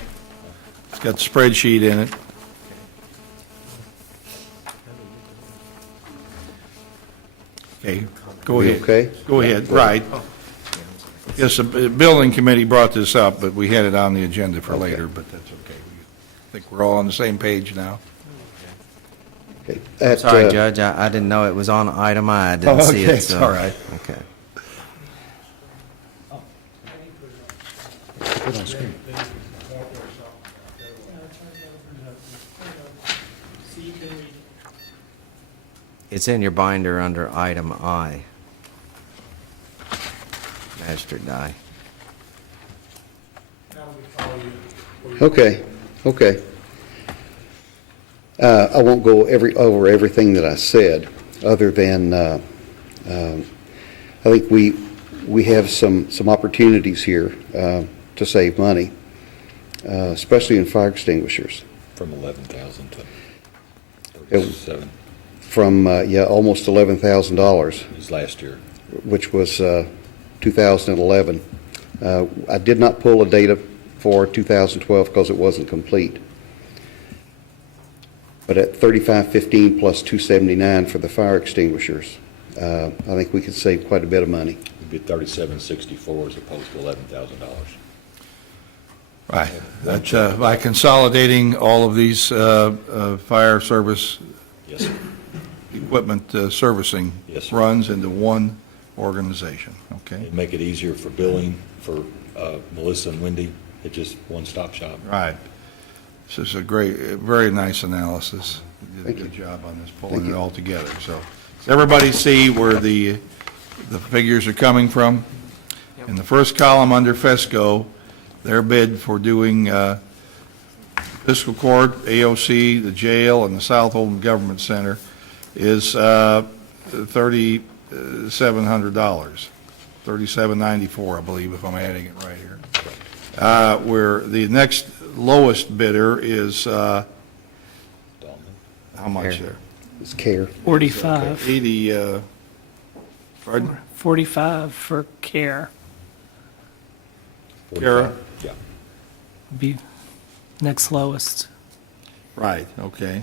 it's got the spreadsheet in it. Okay, go ahead. Okay? Go ahead, right. Yes, the building committee brought this up, but we had it on the agenda for later, but that's okay. I think we're all on the same page now. Okay. Sorry, Judge, I didn't know it was on item I. I didn't see it. Okay, it's all right. Okay. Put it on screen. It's in your binder under item I. Magistrate die. Okay, okay. I won't go over everything that I said, other than I think we have some opportunities here to save money, especially in fire extinguishers. From 11,000 to It- 37. From, almost $11,000, It was last year. which was 2011. I did not pull the data for 2012 because it wasn't complete. But at $35.15 plus $279 for the fire extinguishers, I think we could save quite a bit of money. It'd be $37.64 as opposed to $11,000. Right. That's by consolidating all of these fire service Yes, sir. equipment servicing Yes, sir. runs into one organization, okay? It'd make it easier for billing, for Melissa and Wendy. It's just one-stop shop. Right. This is a great, very nice analysis. You did a good job on this, pulling it all together. So, does everybody see where the figures are coming from? In the first column under Fesco, their bid for doing fiscal court, AOC, the jail, and the South Oldham Government Center is $3,700, $3,794, I believe, if I'm adding it right here. Where the next lowest bidder is, how much there? It's CARE. 45. 80, pardon? 45 for care. Kara? Yeah. Be next lowest. Right, okay.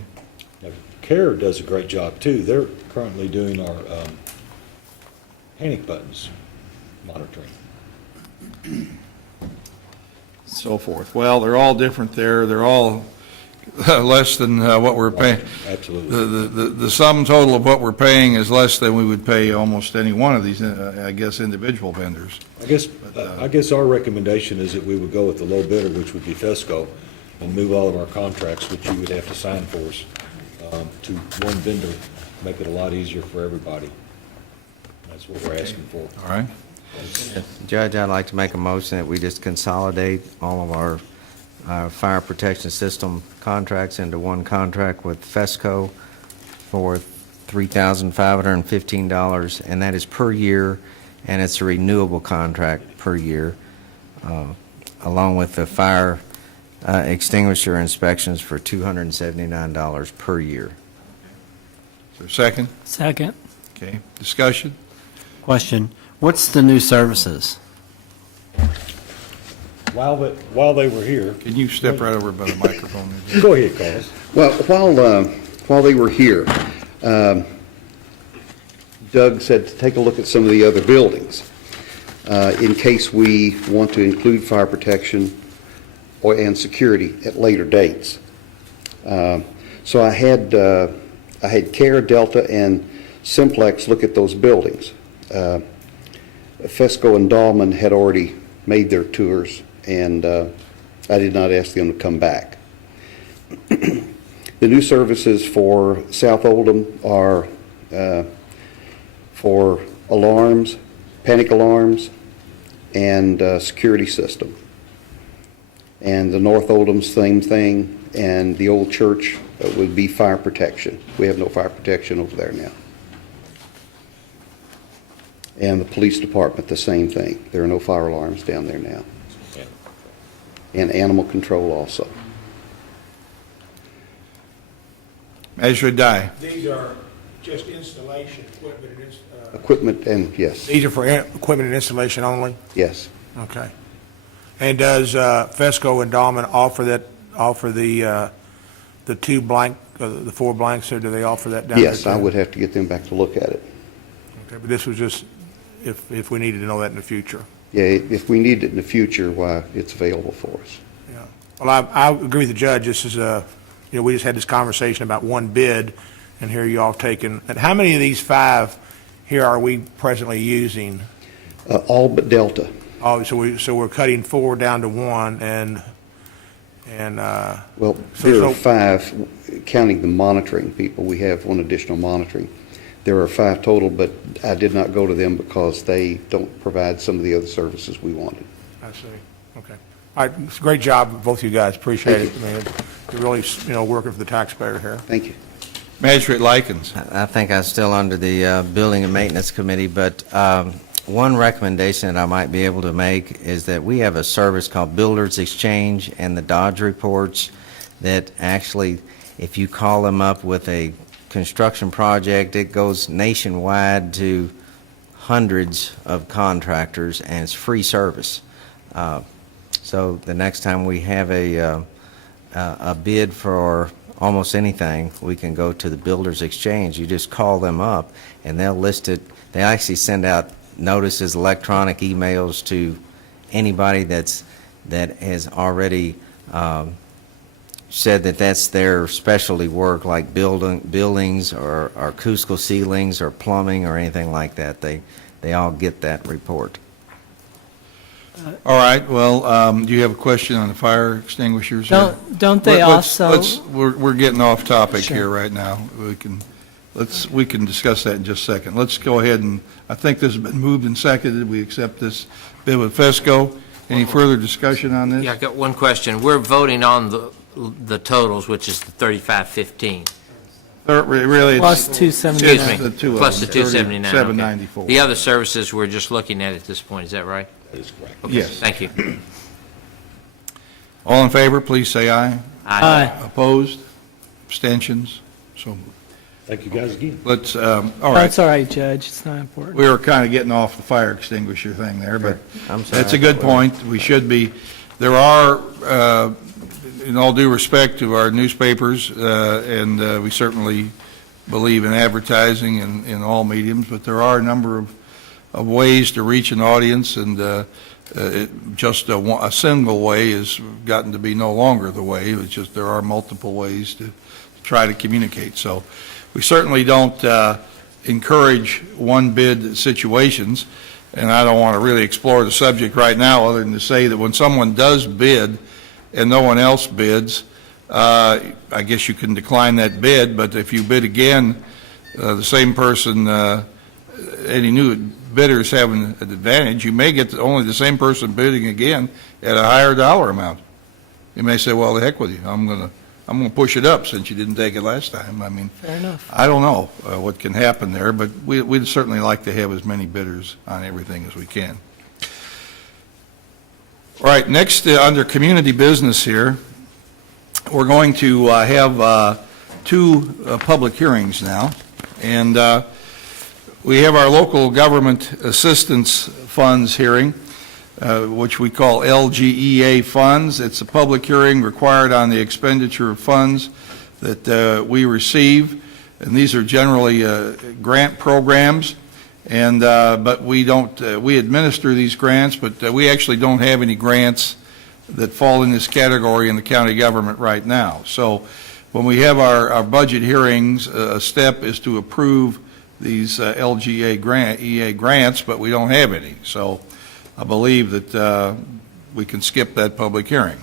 CARE does a great job too. They're currently doing our panic buttons monitoring. So forth. Well, they're all different there. They're all less than what we're paying. Absolutely. The sum total of what we're paying is less than we would pay almost any one of these, I guess, individual vendors. I guess our recommendation is that we would go with the low bidder, which would be FESCO, and move all of our contracts, which you would have to sign for us, to one vendor, make it a lot easier for everybody. That's what we're asking for. All right. Judge, I'd like to make a motion that we just consolidate all of our fire protection system contracts into one contract with FESCO for $3,515, and that is per year, and it's a renewable contract per year, along with the fire extinguisher inspections for $279 per year. Is there a second? Second. Okay. Discussion? Question, what's the new services? While they were here. Can you step right over by the microphone? Go ahead, Carlos. Well, while they were here, Doug said to take a look at some of the other buildings in case we want to include fire protection and security at later dates. So I had CARE, Delta, and Simplex look at those buildings. FESCO and Dahlman had already made their tours, and I did not ask them to come back. The new services for South Oldham are for alarms, panic alarms, and security system. And the North Oldham's same thing, and the old church would be fire protection. We have no fire protection over there now. And the police department, the same thing. There are no fire alarms down there now. And animal control also. Measure die. These are just installation equipment and Equipment and, yes, These are for equipment and installation only? yes. Okay. And does FESCO and Dahlman offer the two blank, the four blanks, or do they offer that down there? Yes, I would have to get them back to look at it. Okay, but this was just if we needed to know that in the future. Yeah, if we need it in the future, why, it's available for us. Yeah. Well, I agree with the judge. This is we just had this conversation about one bid, and here you all taken. And how many of these five here are we presently using? All but Delta. Oh, so we're cutting four down to one, and Well, there are five, counting the monitoring people. We have one additional monitoring. There are five total, but I did not go to them because they don't provide some of the other services we wanted. I see. Okay. All right. It's a great job, both of you guys. Appreciate it. I mean, you're really, working for the taxpayer here. Thank you. Magistrate Likens. I think I'm still under the Building and Maintenance Committee, but one recommendation that I might be able to make is that we have a service called Builders Exchange and the Dodge Reports that actually, if you call them up with a construction project, it goes nationwide to hundreds of contractors, and it's free service. So the next time we have a bid for almost anything, we can go to the Builders Exchange. You just call them up, and they'll list it. They actually send out notices, electronic emails to anybody that has already said that that's their specialty work, like buildings or acoustical ceilings or plumbing or anything like that. They all get that report. All right, well, do you have a question on the fire extinguishers? here? Don't they also? We're getting off topic Sure. here right now. We can discuss that in just a second. Let's go ahead and, I think this has been moved and seconded. We accept this bid with FESCO. Any further discussion on this? Yeah, I got one question. We're voting on the totals, which is the 3515. Really, Plus it's 279. it's the two of Plus them, the 279. okay. 794. The other services we're just looking at this point, is that right? That is correct. Okay, Yes. Thank you. All in favor, please say aye. Aye. Opposed? Abstentions? So Thank you guys again. let's, all right. That's all right, Judge. It's not important. We were kind of getting off the fire extinguisher thing there, but I'm sorry. that's a good point. We should be, there are, in all due respect to our newspapers, and we certainly believe in advertising in all mediums, but there are a number of ways to reach an audience, and just a single way has gotten to be no longer the way. It's just there are multiple ways to try to communicate. So we certainly don't encourage one bid situations, and I don't want to really explore the subject right now other than to say that when someone does bid and no one else bids, I guess you can decline that bid, but if you bid again, the same person, any new bidders have an advantage. You may get only the same person bidding again at a higher dollar amount. You may say, well, the heck with you, I'm going to push it up since you didn't take it last time. I mean, Fair enough. I don't know what can happen there, but we'd certainly like to have as many bidders on everything as we can. All right, next, under community business here, we're going to have two public hearings now, and we have our local government assistance funds hearing, which we call LGEA funds. It's a public hearing required on the expenditure of funds that we receive, and these are generally grant programs, and but we don't we administer these grants, but we actually don't have any grants that fall in this category in the county government right now. So when we have our budget hearings, a step is to approve these LGEA grants, but we don't have any. So I believe that we can skip that public hearing.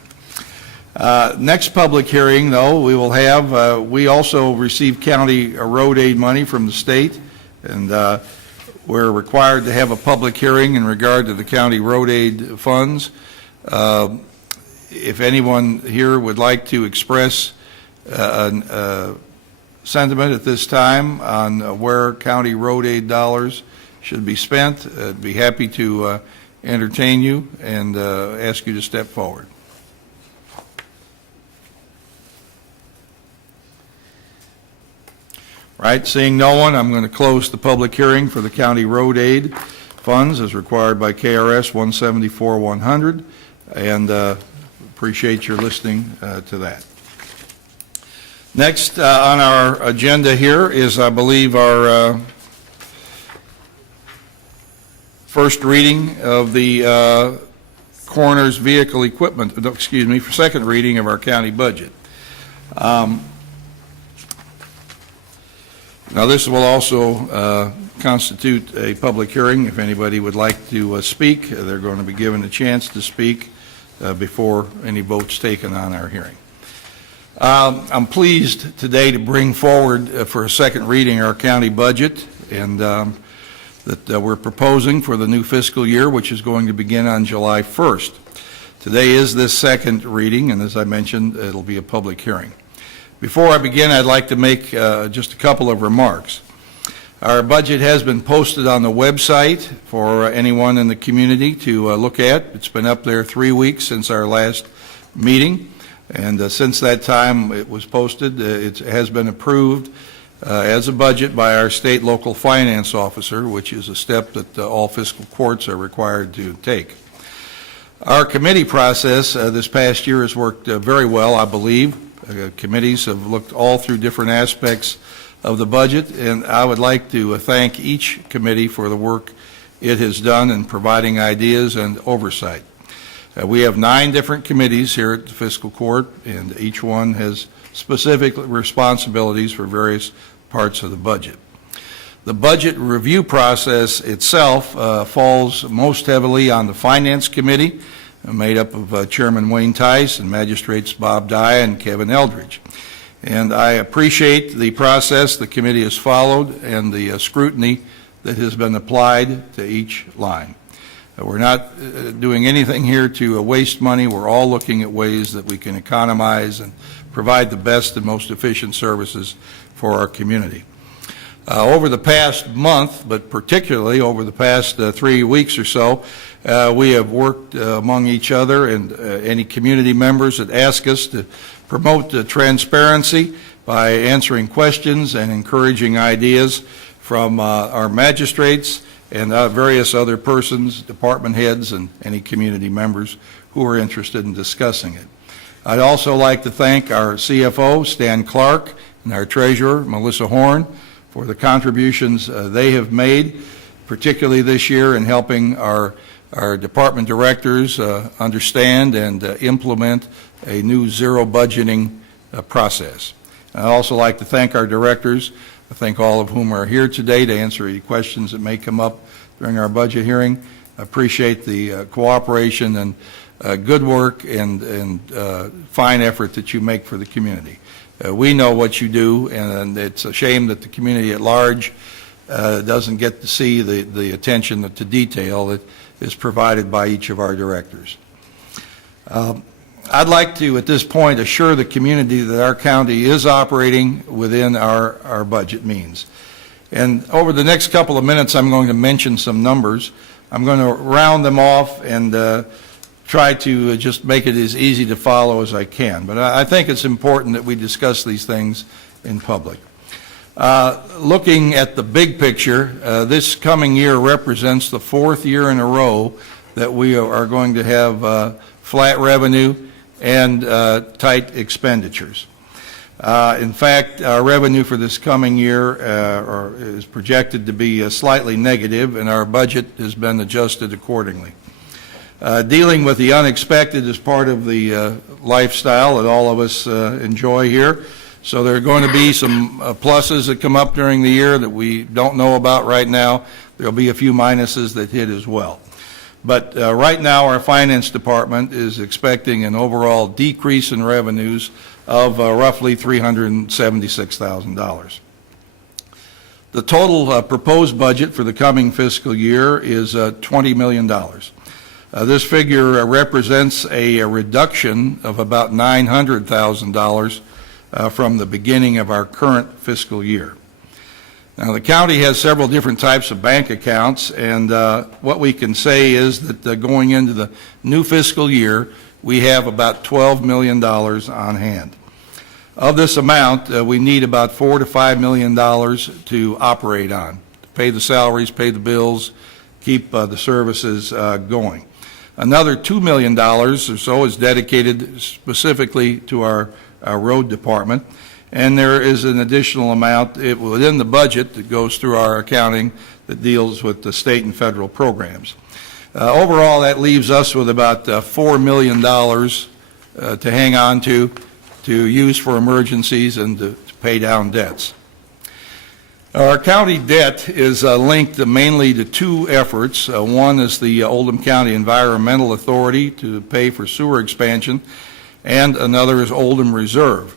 Next public hearing, though, we will have, we also receive county road aid money from the state, and we're required to have a public hearing in regard to the county road aid funds. If anyone here would like to express sentiment at this time on where county road aid dollars should be spent, I'd be happy to entertain you and ask you to step forward. Right, seeing no one, I'm going to close the public hearing for the county road aid funds as required by KRS 174-100, and appreciate your listening to that. Next on our agenda here is, I believe, our first reading of the coroner's vehicle equipment, for second reading of our county budget. Now, this will also constitute a public hearing. If anybody would like to speak, they're going to be given a chance to speak before any votes taken on our hearing. I'm pleased today to bring forward for a second reading our county budget, and that we're proposing for the new fiscal year, which is going to begin on July 1st. Today is this second reading, and as I mentioned, it'll be a public hearing. Before I begin, I'd like to make just a couple of remarks. Our budget has been posted on the website for anyone in the community to look at. It's been up there 3 weeks since our last meeting, and since that time it was posted, it has been approved as a budget by our state local finance officer, which is a step that all fiscal courts are required to take. Our committee process this past year has worked very well, I believe. Committees have looked all through different aspects of the budget, and I would like to thank each committee for the work it has done in providing ideas and oversight. We have 9 different committees here at the Fiscal Court, and each one has specific responsibilities for various parts of the budget. The budget review process itself falls most heavily on the Finance Committee, made up of Chairman Wayne Tice and Magistrates Bob Dye and Kevin Eldridge. And I appreciate the process the committee has followed and the scrutiny that has been applied to each line. We're not doing anything here to waste money. We're all looking at ways that we can economize and provide the best and most efficient services for our community. Over the past month, but particularly over the past 3 weeks or so, we have worked among each other and any community members that ask us to promote transparency by answering questions and encouraging ideas from our magistrates and various other persons, department heads, and any community members who are interested in discussing it. I'd also like to thank our CFO, Stan Clark, and our treasurer, Melissa Horn, for the contributions they have made, particularly this year in helping our department directors understand and implement a new zero budgeting process. I'd also like to thank our directors, I thank all of whom are here today to answer any questions that may come up during our budget hearing. I appreciate the cooperation and good work and fine effort that you make for the community. We know what you do, and it's a shame that the community at large doesn't get to see the attention to detail that is provided by each of our directors. I'd like to, at this point, assure the community that our county is operating within our budget means. And over the next couple of minutes, I'm going to mention some numbers. I'm going to round them off and try to just make it as easy to follow as I can. But I think it's important that we discuss these things in public. Looking at the big picture, this coming year represents the 4th year in a row that we are going to have flat revenue and tight expenditures. In fact, our revenue for this coming year is projected to be slightly negative, and our budget has been adjusted accordingly. Dealing with the unexpected is part of the lifestyle that all of us enjoy here. So there are going to be some pluses that come up during the year that we don't know about right now. There will be a few minuses that hit as well. But right now, our finance department is expecting an overall decrease in revenues of roughly $376,000. The total proposed budget for the coming fiscal year is $20 million. This figure represents a reduction of about $900,000 from the beginning of our current fiscal year. Now, the county has several different types of bank accounts, and what we can say is that going into the new fiscal year, we have about $12 million on hand. Of this amount, we need about $4 to $5 million to operate on, to pay the salaries, pay the bills, keep the services going. Another $2 million or so is dedicated specifically to our road department. And there is an additional amount within the budget that goes through our accounting that deals with the state and federal programs. Overall, that leaves us with about $4 million to hang on to use for emergencies and to pay down debts. Our county debt is linked mainly to two efforts. One is the Oldham County Environmental Authority to pay for sewer expansion, and another is Oldham Reserve.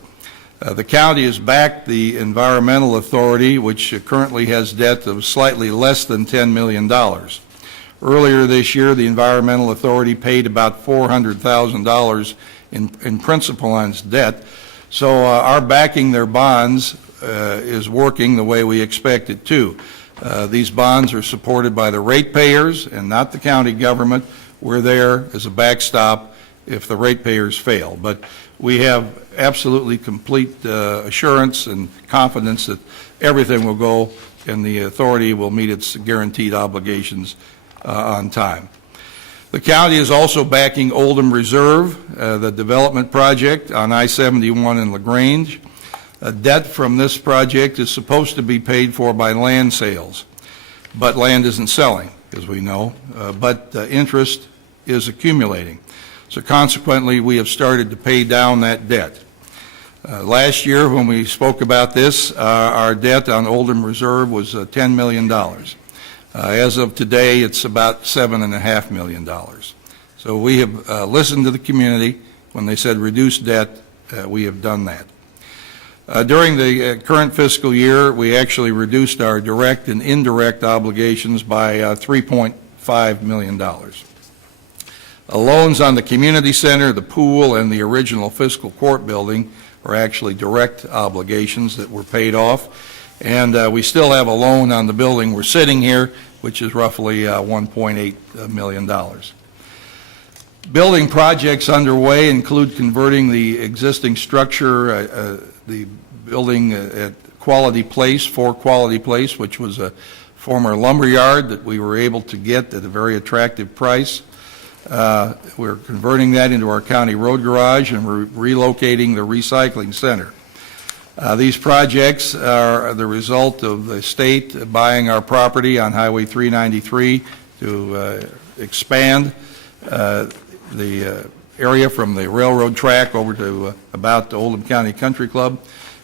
The county has backed the Environmental Authority, which currently has debt of slightly less than $10 million. Earlier this year, the Environmental Authority paid about $400,000 in principal on its debt. So our backing their bonds is working the way we expect it to. These bonds are supported by the ratepayers and not the county government. We're there as a backstop if the ratepayers fail. But we have absolutely complete assurance and confidence that everything will go and the authority will meet its guaranteed obligations on time. The county is also backing Oldham Reserve, the development project on I-71 in LaGrange. Debt from this project is supposed to be paid for by land sales, but land isn't selling, as we know, but interest is accumulating. So consequently, we have started to pay down that debt. Last year, when we spoke about this, our debt on Oldham Reserve was $10 million. As of today, it's about $7.5 million. So we have listened to the community. When they said reduce debt, we have done that. During the current fiscal year, we actually reduced our direct and indirect obligations by $3.5 million. Loans on the community center, the pool, and the original fiscal court building are actually direct obligations that were paid off. And we still have a loan on the building we're sitting here, which is roughly $1.8 million. Building projects underway include converting the existing structure, the building at Quality Place, 4 Quality Place, which was a former lumber yard that we were able to get at a very attractive price. We're converting that into our county road garage, and we're relocating the recycling center. These projects are the result of the state buying our property on Highway 393 to expand the area from the railroad track over to about the Oldham County Country Club.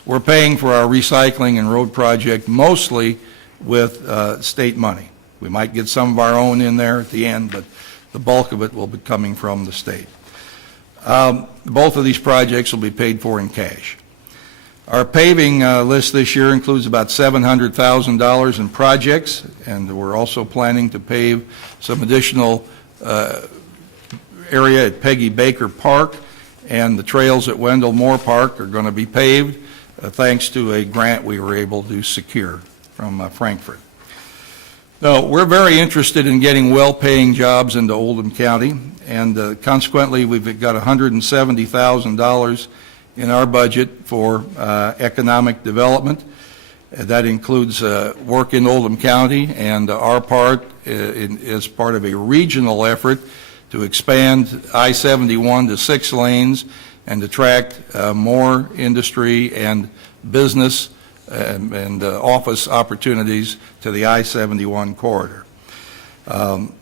We're paying for our recycling and road project mostly with state money. We might get some of our own in there at the end, but the bulk of it will be coming from the state. Both of these projects will be paid for in cash. Our paving list this year includes about $700,000 in projects, and we're also planning to pave some additional area at Peggy Baker Park, and the trails at Wendell Moore Park are going to be paved thanks to a grant we were able to secure from Frankfurt. So we're very interested in getting well-paying jobs into Oldham County, and consequently we've got $170,000 in our budget for economic development. That includes work in Oldham County, and our part is part of a regional effort to expand I-71 to 6 lanes and attract more industry and business and office opportunities to the I-71 corridor. And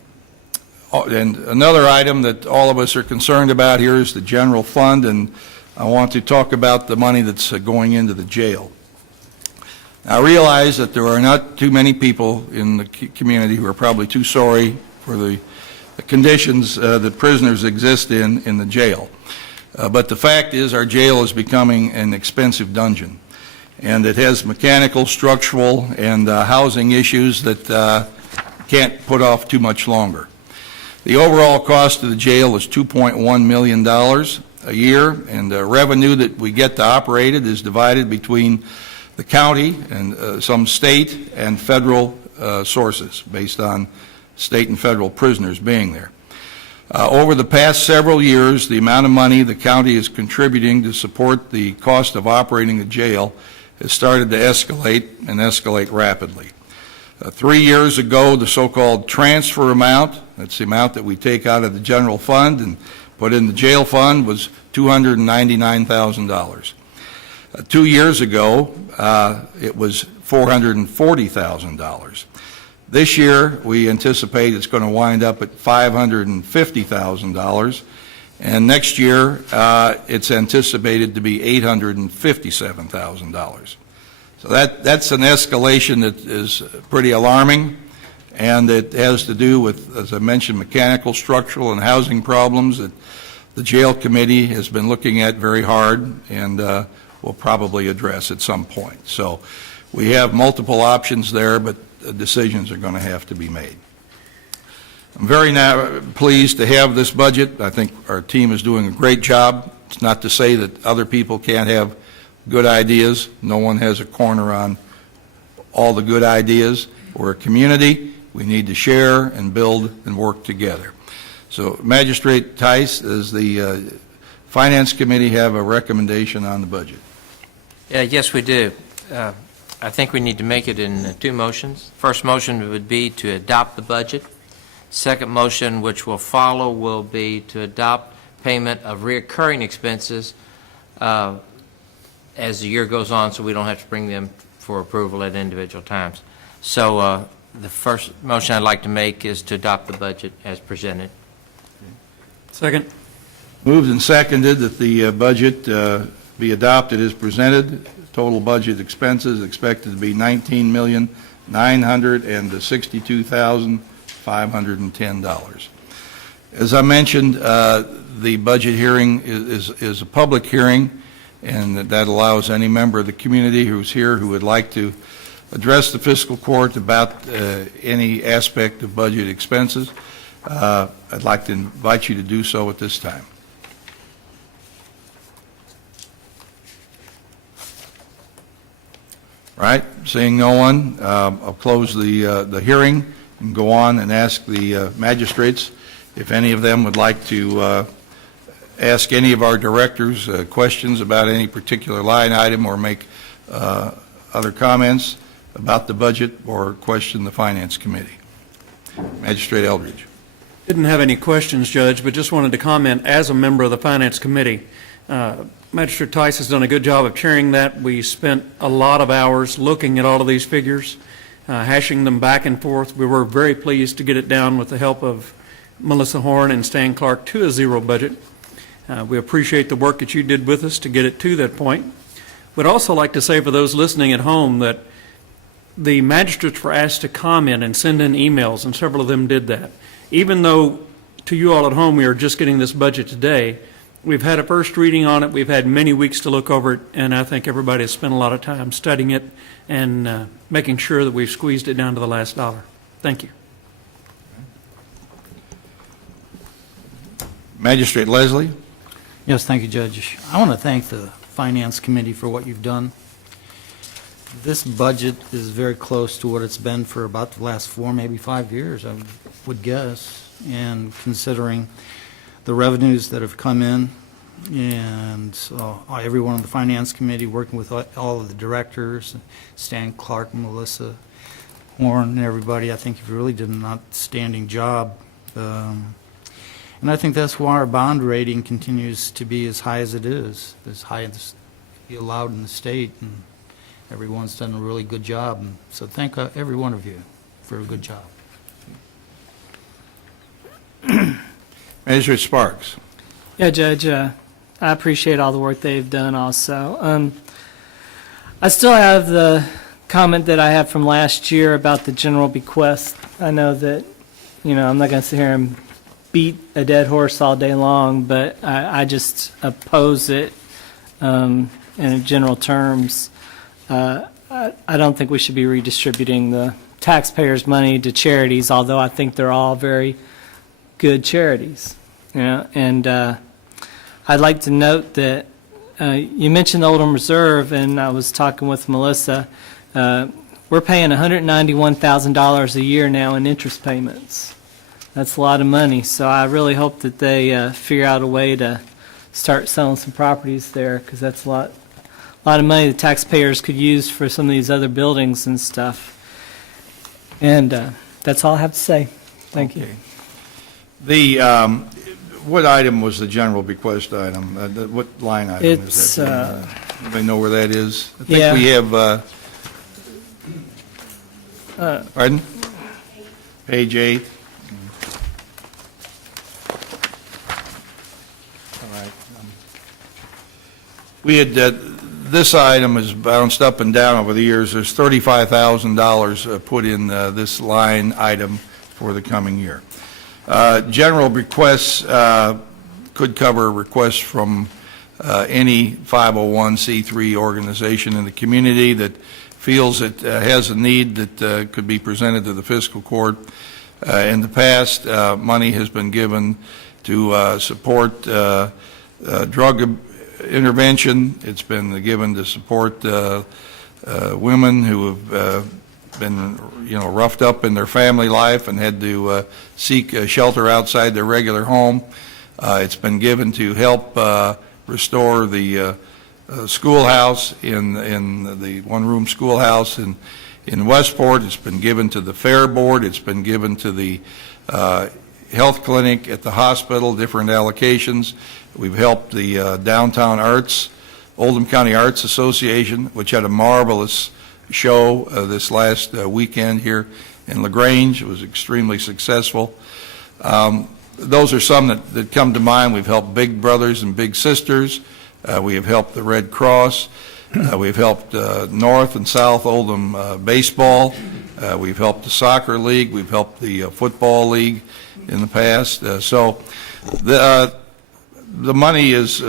another item that all of us are concerned about here is the general fund, and I want to talk about the money that's going into the jail. I realize that there are not too many people in the community who are probably too sorry for the conditions that prisoners exist in the jail. But the fact is our jail is becoming an expensive dungeon, and it has mechanical, structural, and housing issues that can't put off too much longer. The overall cost of the jail is $2.1 million a year, and the revenue that we get to operate it is divided between the county and some state and federal sources based on state and federal prisoners being there. Over the past several years, the amount of money the county is contributing to support the cost of operating the jail has started to escalate and escalate rapidly. 3 years ago, the so-called transfer amount, that's the amount that we take out of the general fund and put in the jail fund, was $299,000. 2 years ago, it was $440,000. This year, we anticipate it's going to wind up at $550,000, and next year, it's anticipated to be $857,000. So that's an escalation that is pretty alarming, and it has to do with, as I mentioned, mechanical, structural, and housing problems that the jail committee has been looking at very hard and will probably address at some point. So we have multiple options there, but decisions are going to have to be made. I'm very pleased to have this budget. I think our team is doing a great job. It's not to say that other people can't have good ideas. No one has a corner on all the good ideas. We're a community. We need to share and build and work together. So Magistrate Tice, does the Finance Committee have a recommendation on the budget? Yes, we do. I think we need to make it in 2 motions. First motion would be to adopt the budget. Second motion, which will follow, will be to adopt payment of recurring expenses as the year goes on, so we don't have to bring them for approval at individual times. So the first motion I'd like to make is to adopt the budget as presented. Second. Moved and seconded that the budget be adopted as presented. Total budget expenses expected to be $19,962,510. As I mentioned, the budget hearing is a public hearing, and that allows any member of the community who's here who would like to address the fiscal court about any aspect of budget expenses. I'd like to invite you to do so at this time. Right, seeing no one, I'll close the hearing and go on and ask the magistrates if any of them would like to ask any of our directors questions about any particular line item or make other comments about the budget or question the Finance Committee. Magistrate Eldridge. Didn't have any questions, Judge, but just wanted to comment as a member of the Finance Committee. Magistrate Tice has done a good job of chairing that. We spent a lot of hours looking at all of these figures, hashing them back and forth. We were very pleased to get it down with the help of Melissa Horn and Stan Clark to a zero budget. We appreciate the work that you did with us to get it to that point. Would also like to say for those listening at home that the magistrates were asked to comment and send in emails, and several of them did that. Even though to you all at home we are just getting this budget today, we've had a first reading on it, we've had many weeks to look over it, and I think everybody has spent a lot of time studying it and making sure that we've squeezed it down to the last dollar. Thank you. Magistrate Leslie? Yes, thank you, Judge. I want to thank the Finance Committee for what you've done. This budget is very close to what it's been for about the last 4, maybe 5 years, I would guess, and considering the revenues that have come in, and everyone on the Finance Committee working with all of the directors, Stan Clark, Melissa Horn, and everybody, I think you've really done an outstanding job. And I think that's why our bond rating continues to be as high as it is, as high as allowed in the state, and everyone's done a really good job. And so thank every one of you for a good job. Magistrate Sparks? Yeah, Judge, I appreciate all the work they've done also. I still have the comment that I had from last year about the general bequest. I know that, I'm not going to sit here and beat a dead horse all day long, but I just oppose it in general terms. I don't think we should be redistributing the taxpayers' money to charities, although I think they're all very good charities. And I'd like to note that you mentioned the Oldham Reserve, and I was talking with Melissa. We're paying $191,000 a year now in interest payments. That's a lot of money, so I really hope that they figure out a way to start selling some properties there, because that's a lot of money the taxpayers could use for some of these other buildings and stuff. And that's all I have to say. Thank you. What item was the general bequest item? What line item is that? Anybody know where that is? I think we have, pardon? Page 8. All right. We had, this item has bounced up and down over the years. There's $35,000 put in this line item for the coming year. General requests could cover requests from any 501c3 organization in the community that feels it has a need that could be presented to the fiscal court. In the past, money has been given to support drug intervention. It's been given to support women who have been, roughed up in their family life and had to seek shelter outside their regular home. It's been given to help restore the schoolhouse in the one-room schoolhouse in Westport. It's been given to the Fair Board. It's been given to the health clinic at the hospital, different allocations. We've helped the Downtown Arts, Oldham County Arts Association, which had a marvelous show this last weekend here in LaGrange. It was extremely successful. Those are some that come to mind. We've helped Big Brothers and Big Sisters. We have helped the Red Cross. We've helped North and South Oldham baseball. We've helped the soccer league. We've helped the football league in the past. So the money is,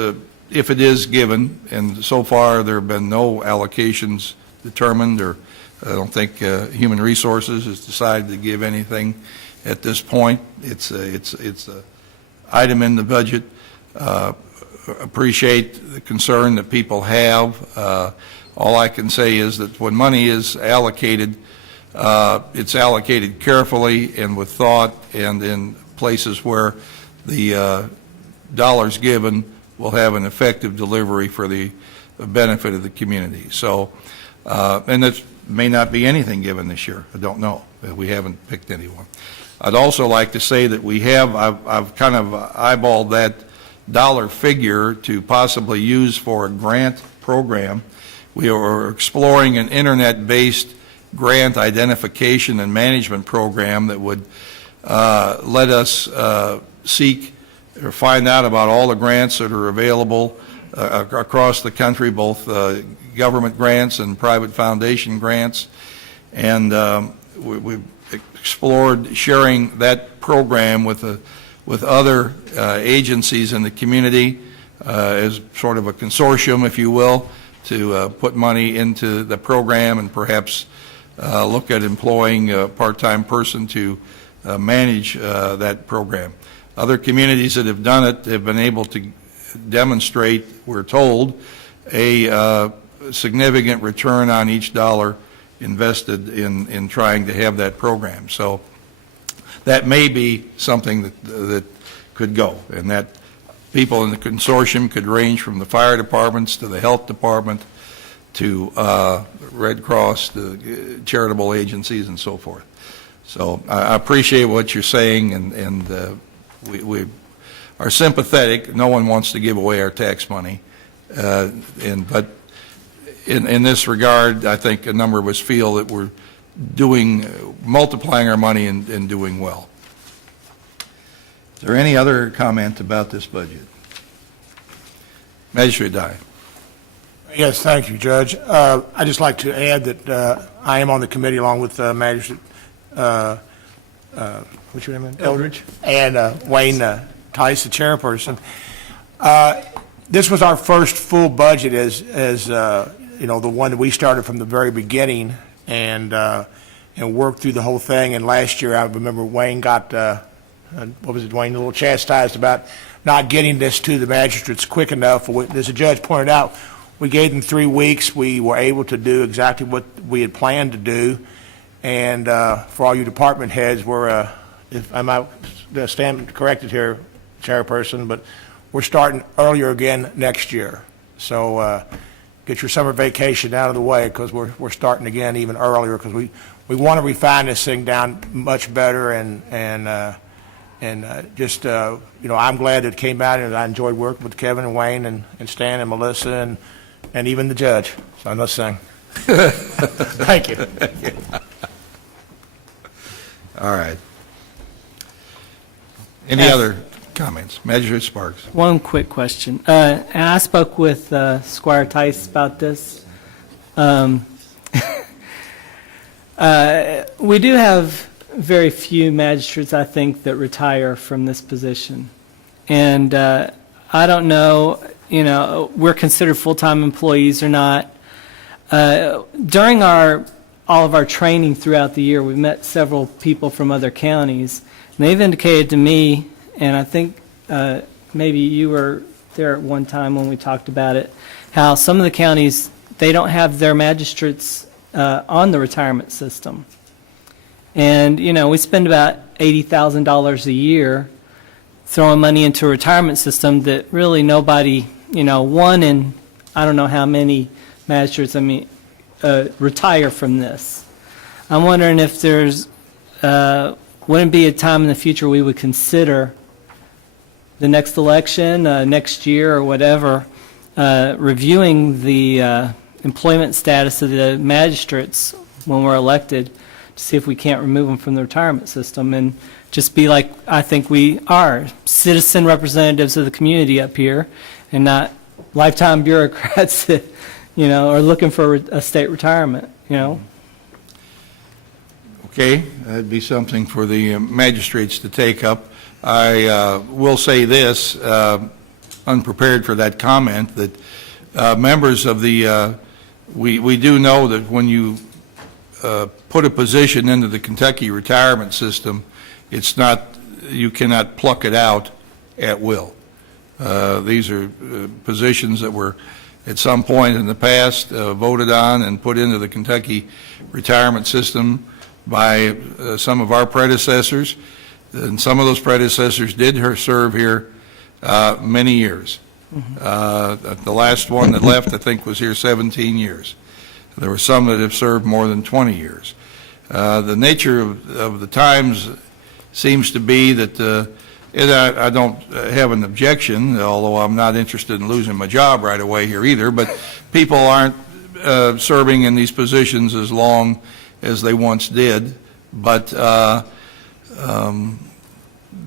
if it is given, and so far there have been no allocations determined, or I don't think Human Resources has decided to give anything at this point. It's a item in the budget. Appreciate the concern that people have. All I can say is that when money is allocated, it's allocated carefully and with thought, and in places where the dollars given will have an effective delivery for the benefit of the community. So, and it may not be anything given this year. I don't know. We haven't picked anyone. I'd also like to say that I've kind of eyeballed that dollar figure to possibly use for a grant program. We are exploring an internet-based grant identification and management program that would let us seek or find out about all the grants that are available across the country, both government grants and private foundation grants. And we've explored sharing that program with other agencies in the community as sort of a consortium, if you will, to put money into the program and perhaps look at employing a part-time person to manage that program. Other communities that have done it have been able to demonstrate, we're told, a significant return on each dollar invested in trying to have that program. So that may be something that could go, and that people in the consortium could range from the fire departments to the health department to Red Cross, to charitable agencies and so forth. So I appreciate what you're saying, and we are sympathetic. No one wants to give away our tax money, but in this regard, I think a number of us feel that we're multiplying our money and doing well. Is there any other comment about this budget? Magistrate Dye. Yes, thank you, Judge. I'd just like to add that I am on the committee along with Magistrate, what's your name? Eldridge. And Wayne Tice, the chairperson. This was our first full budget as the one that we started from the very beginning and worked through the whole thing. And last year, I remember Wayne got, what was it, Wayne, a little chastised about not getting this to the magistrates quick enough. As the judge pointed out, we gave them 3 weeks. We were able to do exactly what we had planned to do. And for all you department heads, if I might stand corrected here, Chairperson, but we're starting earlier again next year. So get your summer vacation out of the way, because we're starting again even earlier, because we want to refine this thing down much better, and just I'm glad it came out, and I enjoyed working with Kevin and Wayne and Stan and Melissa and even the judge. So I'm not saying. Thank you. All right. Any other comments? Magistrate Sparks. One quick question. And I spoke with Squire Tice about this. We do have very few magistrates, I think, that retire from this position. And I don't know, we're considered full-time employees or not. During all of our training throughout the year, we've met several people from other counties, and they've indicated to me, and I think maybe you were there at one time when we talked about it, how some of the counties, they don't have their magistrates on the retirement system. And, we spend about $80,000 a year throwing money into a retirement system that really nobody, one in I don't know how many magistrates, retire from this. I'm wondering if there's, wouldn't be a time in the future we would consider the next election, next year or whatever, reviewing the employment status of the magistrates when we're elected to see if we can't remove them from the retirement system and just be like I think we are, citizen representatives of the community up here and not lifetime bureaucrats that, are looking for a state retirement, Okay, that'd be something for the magistrates to take up. I will say this, unprepared for that comment, that members of the, we do know that when you put a position into the Kentucky retirement system, it's not, you cannot pluck it out at will. These are positions that were at some point in the past voted on and put into the Kentucky retirement system by some of our predecessors, and some of those predecessors did serve here many years. The last one that left, I think, was here 17 years. There were some that have served more than 20 years. The nature of the times seems to be that, and I don't have an objection, although I'm not interested in losing my job right away here either, but people aren't serving in these positions as long as they once did. But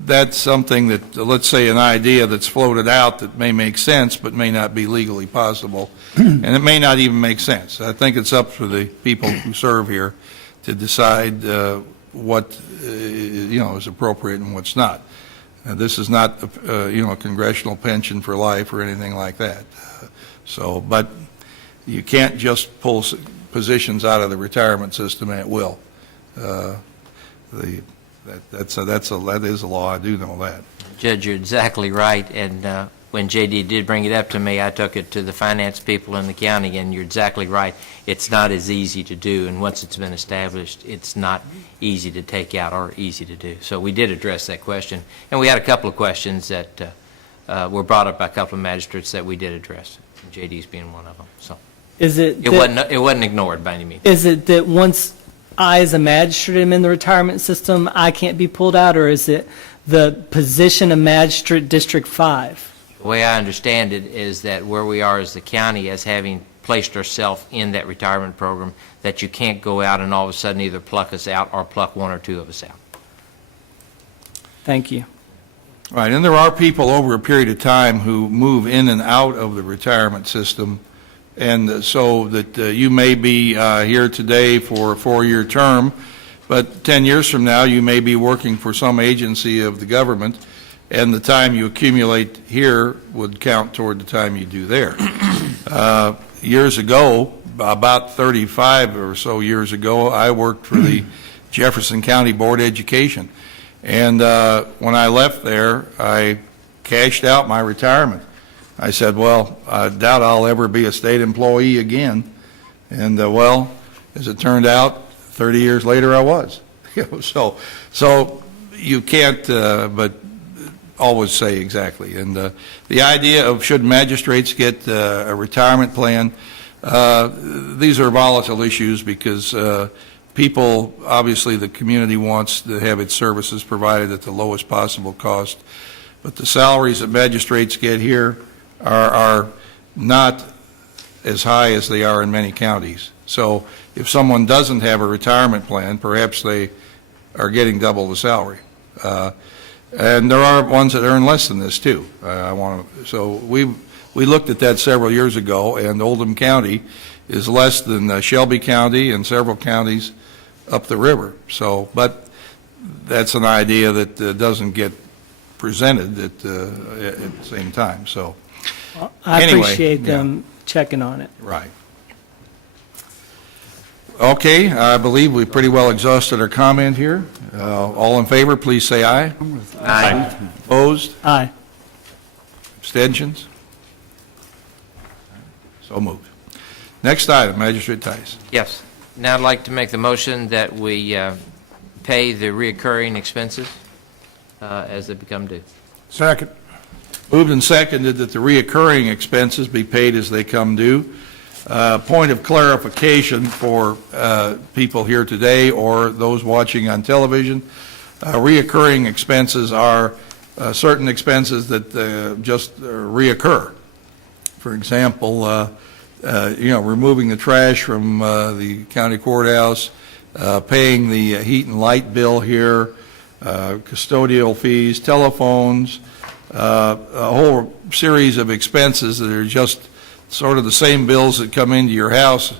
that's something that, let's say, an idea that's floated out that may make sense but may not be legally possible, and it may not even make sense. I think it's up to the people who serve here to decide what is appropriate and what's not. This is not a congressional pension for life or anything like that. But you can't just pull positions out of the retirement system at will. That is a law. I do know that. Judge, you're exactly right, and when J.D. did bring it up to me, I took it to the finance people in the county, and you're exactly right. It's not as easy to do, and once it's been established, it's not easy to take out or easy to do. So we did address that question, and we had a couple of questions that were brought up by a couple of magistrates that we did address, J.D.'s being one of them. So it wasn't ignored by any means. Is it that once I, as a magistrate, am in the retirement system, I can't be pulled out, or is it the position of magistrate District 5? The way I understand it is that where we are as the county, as having placed ourselves in that retirement program, that you can't go out and all of a sudden either pluck us out or pluck one or two of us out. Thank you. Right, and there are people over a period of time who move in and out of the retirement system, and so that you may be here today for a 4-year term, but 10 years from now you may be working for some agency of the government, and the time you accumulate here would count toward the time you do there. Years ago, about 35 or so years ago, I worked for the Jefferson County Board of Education. And when I left there, I cashed out my retirement. I said, well, I doubt I'll ever be a state employee again. And well, as it turned out, 30 years later I was. So you can't but always say exactly. And the idea of should magistrates get a retirement plan, these are volatile issues because people, obviously the community wants to have its services provided at the lowest possible cost, but the salaries that magistrates get here are not as high as they are in many counties. So if someone doesn't have a retirement plan, perhaps they are getting double the salary. And there are ones that earn less than this too. So we looked at that several years ago, and Oldham County is less than Shelby County and several counties up the river. So, but that's an idea that doesn't get presented at the same time. So, I anyway, appreciate them checking on it. Right. Okay, I believe we pretty well exhausted our comment here. All in favor, please say aye. Aye. Opposed? Aye. Abstentions? So moved. Next item, Magistrate Tice. Yes. Now I'd like to make the motion that we pay the reoccurring expenses as they become due. Second. Moved and seconded that the reoccurring expenses be paid as they come due. Point of clarification for people here today or those watching on television, reoccurring expenses are certain expenses that just reoccur. For example, removing the trash from the county courthouse, paying the heat and light bill here, custodial fees, telephones, a whole series of expenses that are just sort of the same bills that come into your house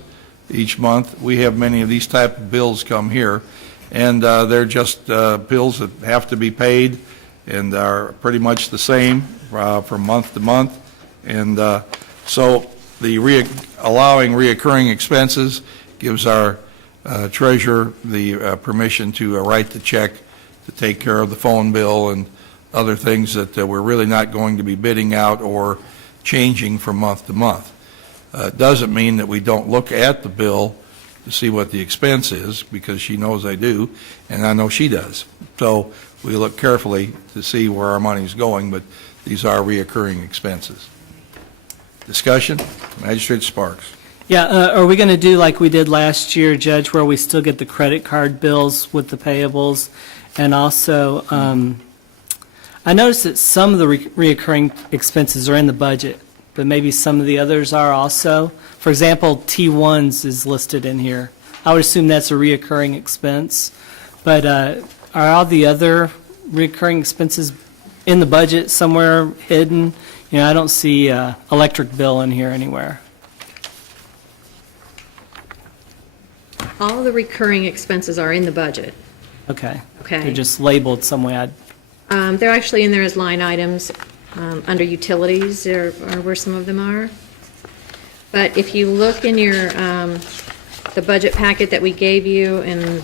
each month. We have many of these type of bills come here, and they're just bills that have to be paid and are pretty much the same from month to month. And so the allowing reoccurring expenses gives our treasurer the permission to write the check to take care of the phone bill and other things that we're really not going to be bidding out or changing from month to month. Doesn't mean that we don't look at the bill to see what the expense is, because she knows I do, and I know she does. So we look carefully to see where our money's going, but these are reoccurring expenses. Discussion? Magistrate Sparks. Yeah, are we going to do like we did last year, Judge, where we still get the credit card bills with the payables, And also, I noticed that some of the reoccurring expenses are in the budget, but maybe some of the others are also. For example, T1s is listed in here. I would assume that's a reoccurring expense. But are all the other recurring expenses in the budget somewhere hidden? You know, I don't see electric bill in here anywhere. All the recurring expenses are in the budget. Okay. Okay. They're just labeled some way. They're actually in there as line items under utilities, are where some of them are. But if you look in your, the budget packet that we gave you, and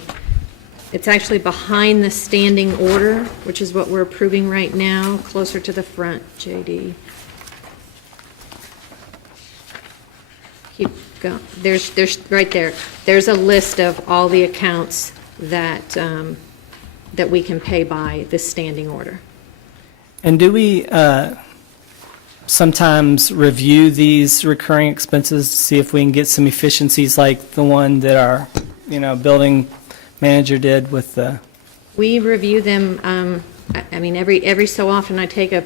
it's actually behind the standing order, which is what we're approving right now, closer to the front, JD. Keep going. There's right there. There's a list of all the accounts that, that we can pay by this standing order. And do we sometimes review these recurring expenses to see if we can get some efficiencies like the one that our, building manager did with the... We review them, I mean, every so often I take a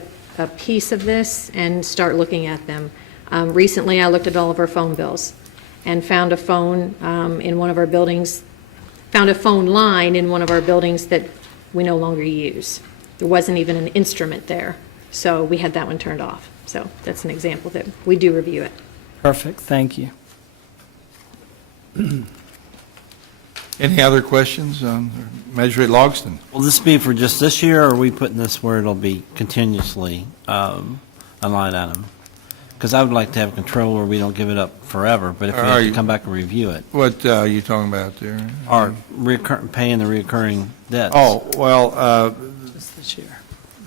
piece of this and start looking at them. Recently, I looked at all of our phone bills and found a phone in one of our buildings, found a phone line in one of our buildings that we no longer use. There wasn't even an instrument there, so we had that one turned off. So that's an example that we do review it. Perfect, thank you. Any other questions on Magistrate Logston? Will this be for just this year, or are we putting this where it'll be continuously a line item? Because I would like to have control where we don't give it up forever, but if we have to come back and review it. What are you talking about there? Or paying the reoccurring debts. Oh, well, Just this year.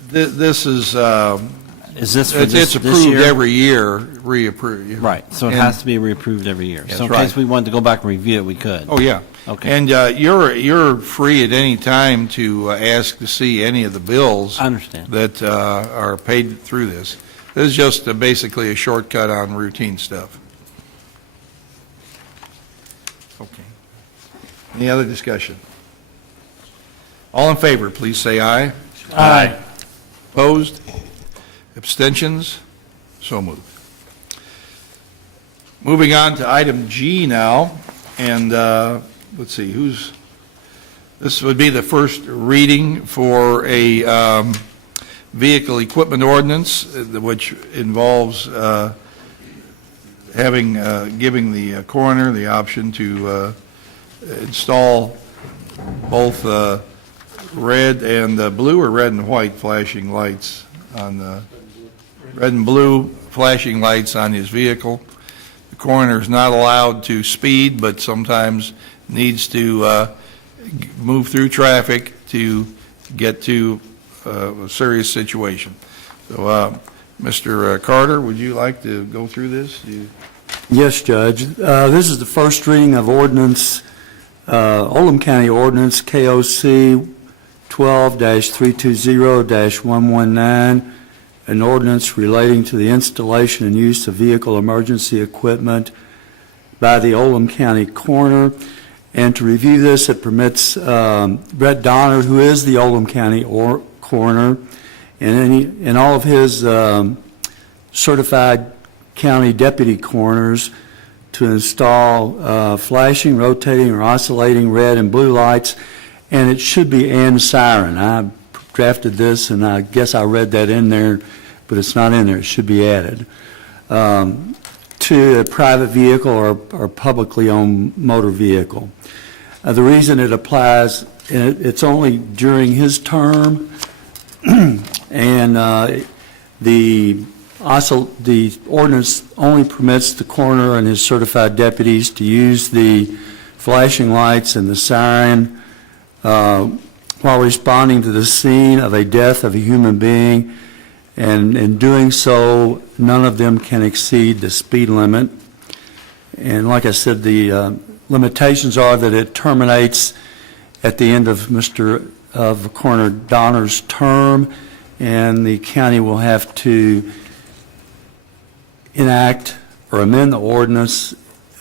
this is, this for it's this approved year? every year, reapproved. Right, so it And- has to be reapproved every year. That's So in right. case we wanted to go back and review it, we could. Oh, yeah. Okay. And you're free at any time to ask to see any of the bills. I understand. That are paid through this. This is just basically a shortcut on routine stuff. Okay. Any other discussion? All in favor, please say aye. Aye. Opposed? Abstentions? So moved. Moving on to item G now, and let's see, this would be the first reading for a vehicle equipment ordinance, which involves giving the coroner the option to install both red and blue, or red and white flashing lights on the red and blue flashing lights on his vehicle. The coroner is not allowed to speed, but sometimes needs to move through traffic to get to a serious situation. So, Mr. Carter, would you like to go through this? Yes, Judge. This is the first reading of ordinance, Oldham County Ordinance KOC 12-320-119, an ordinance relating to the installation and use of vehicle emergency equipment by the Oldham County Coroner. And to review this, it permits Brett Donner, who is the Oldham County Coroner, and all of his certified county deputy coroners to install flashing, rotating, or oscillating red and blue lights, and it should be and siren. I drafted this, and I guess I read that in there, but it's not in there. It should be added to a private vehicle or publicly owned motor vehicle. The reason it applies, it's only during his term, and the ordinance only permits the coroner and his certified deputies to use the flashing lights and the siren while responding to the scene of a death of a human being, and in doing so, none of them can exceed the speed limit. And like I said, the limitations are that it terminates at the end of Coroner Donner's term, and the county will have to enact or amend the ordinance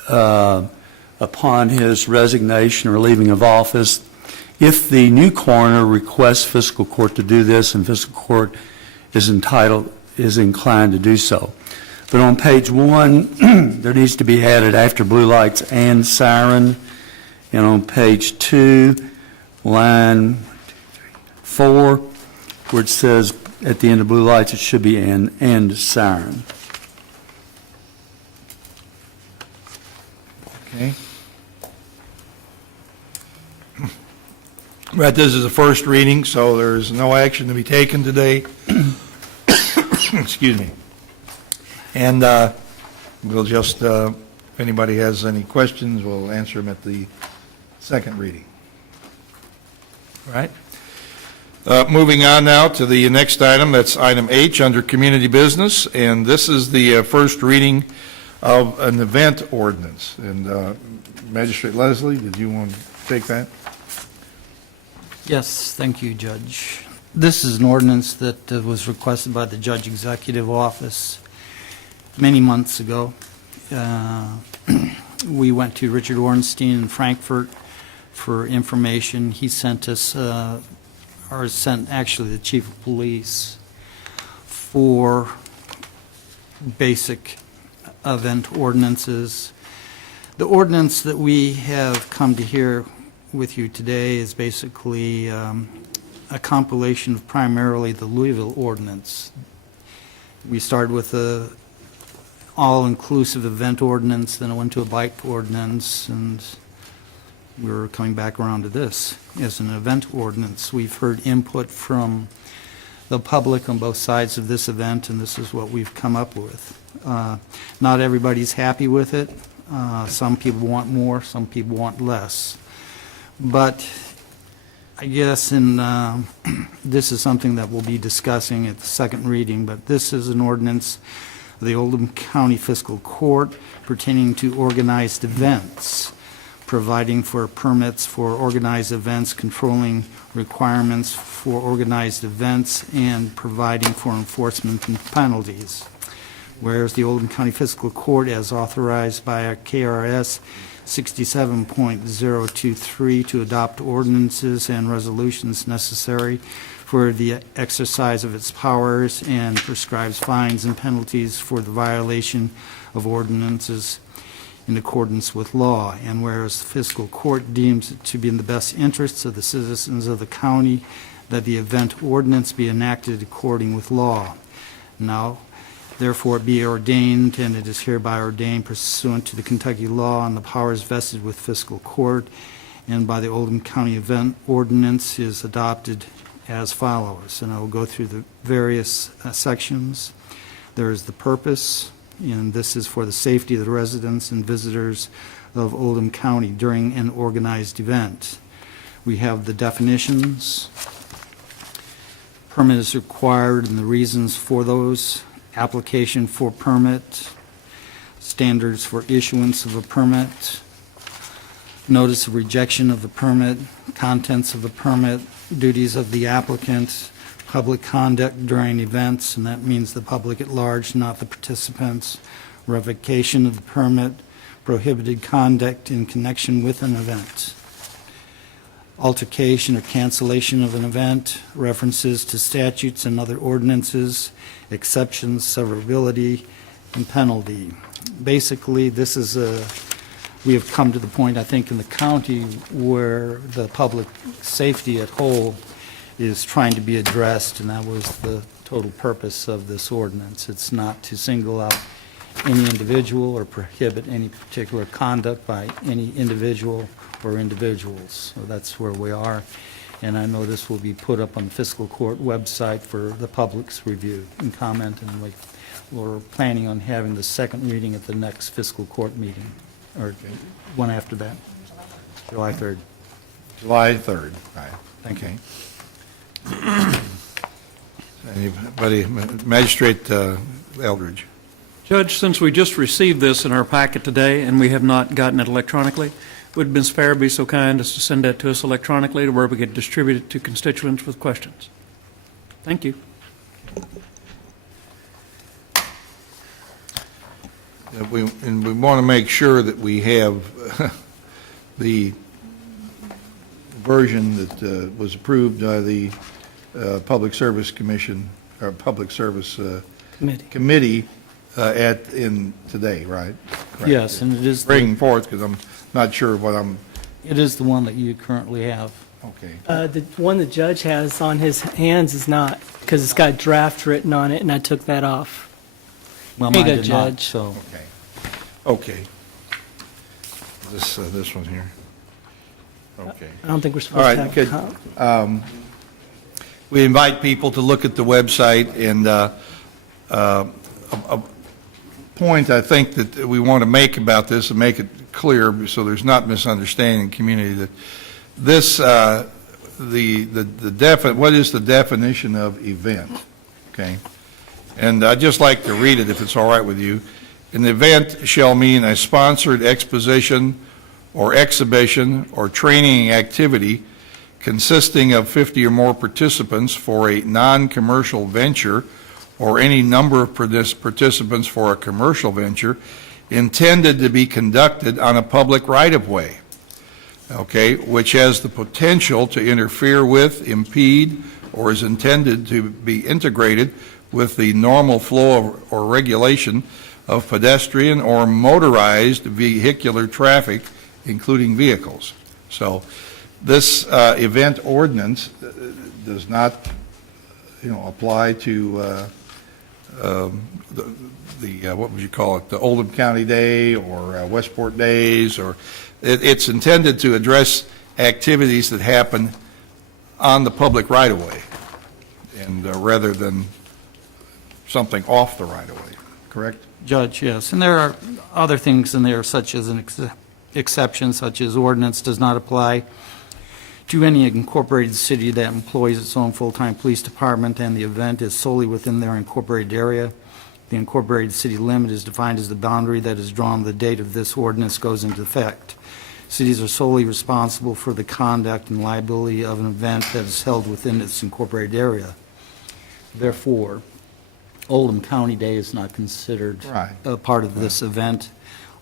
upon his resignation or leaving of office. if the new coroner requests fiscal court to do this, and fiscal court is inclined to do so. But on page 1, there needs to be added after blue lights and siren. And on page 2, line 4, where it says at the end of blue lights, it should be and siren. Okay. But this is a first reading, so there's no action to be taken today. Excuse me. And we'll just, if anybody has any questions, we'll answer them at the second reading. All right. Moving on now to the next item, that's item H under Community Business, and this is the first reading of an event ordinance. And Magistrate Leslie, did you want to take that? Yes, thank you, Judge. This is an ordinance that was requested by the Judge Executive Office many months ago. We went to Richard Ornstein in Frankfurt for information. He sent us, or sent actually the Chief of Police for basic event ordinances. The ordinance that we have come to hear with you today is basically a compilation of primarily the Louisville ordinance. We started with a all-inclusive event ordinance, then it went to a bike ordinance, and we're coming back around to this as an event ordinance. We've heard input from the public on both sides of this event, and this is what we've come up with. Not everybody's happy with it. Some people want more, some people want less. But I guess this is something that we'll be discussing at the second reading, but this is an ordinance of the Oldham County Fiscal Court pertaining to organized events, providing for permits for organized events, controlling requirements for organized events, and providing for enforcement and penalties. Whereas the Oldham County Fiscal Court, as authorized by our KRS 67.023, to adopt ordinances and resolutions necessary for the exercise of its powers, and prescribes fines and penalties for the violation of ordinances in accordance with law. And whereas the fiscal court deems it to be in the best interests of the citizens of the county that the event ordinance be enacted according with law. Now, therefore, it be ordained, and it is hereby ordained pursuant to the Kentucky law and the powers vested with fiscal court, and by the Oldham County Event Ordinance is adopted as follows. And I will go through the various sections. There is the purpose, and this is for the safety of the residents and visitors of Oldham County during an organized event. We have the definitions. Permit is required and the reasons for those. Application for permit, standards for issuance of a permit, notice of rejection of the permit, contents of the permit, duties of the applicant, public conduct during events, and that means the public at large, not the participants, revocation of the permit, prohibited conduct in connection with an event, altercation or cancellation of an event, references to statutes and other ordinances, exceptions, severability, and penalty. Basically, this is we have come to the point, I think, in the county where the public safety at whole is trying to be addressed, and that was the total purpose of this ordinance. It's not to single out any individual or prohibit any particular conduct by any individual or individuals. So that's where we are. And I know this will be put up on the fiscal court website for the public's review and comment, and we're planning on having the second reading at the next fiscal court meeting, or one after that, July 3rd. July 3rd, right. Thank you. Anybody, Magistrate Eldridge? Judge, since we just received this in our packet today and we have not gotten it electronically, would Ms. Fair be so kind as to send that to us electronically to where we could distribute it to constituents with questions? Thank you. We want to make sure that we have the version that was approved by the Public Service Commission, or Public Service Committee today, right? Correct. Yes, and it is, Bringing forth, because I'm not sure what it is the one that you currently have. okay. The one the judge has on his hands is not, because it's got draft written on it, and I took that off. Well, Here you mine go, did not, Judge. so. Okay. This one here. Okay. I don't think we're All supposed right, to good. have. We invite people to look at the website, and a point I think that we want to make about this and make it clear so there's not misunderstanding in the community that this, what is the definition of event? Okay? And I'd just like to read it if it's all right with you. An event shall mean a sponsored exposition or exhibition or training activity consisting of 50 or more participants for a non-commercial venture or any number of participants for a commercial venture intended to be conducted on a public right-of-way, okay, which has the potential to interfere with, impede, or is intended to be integrated with the normal flow or regulation of pedestrian or motorized vehicular traffic, including vehicles. So this event ordinance does not, apply to what would you call it, the Oldham County Day or Westport Days, or it's intended to address activities that happen on the public right-of-way, and rather than something off the right-of-way, correct? Judge, yes. And there are other things in there, such as an exception, such as ordinance does not apply to any incorporated city that employs its own full-time police department and the event is solely within their incorporated area. The incorporated city limit is defined as the boundary that is drawn the date of this ordinance goes into effect. Cities are solely responsible for the conduct and liability of an event that is held within its incorporated area. Therefore, Oldham County Day is not considered a part of this event.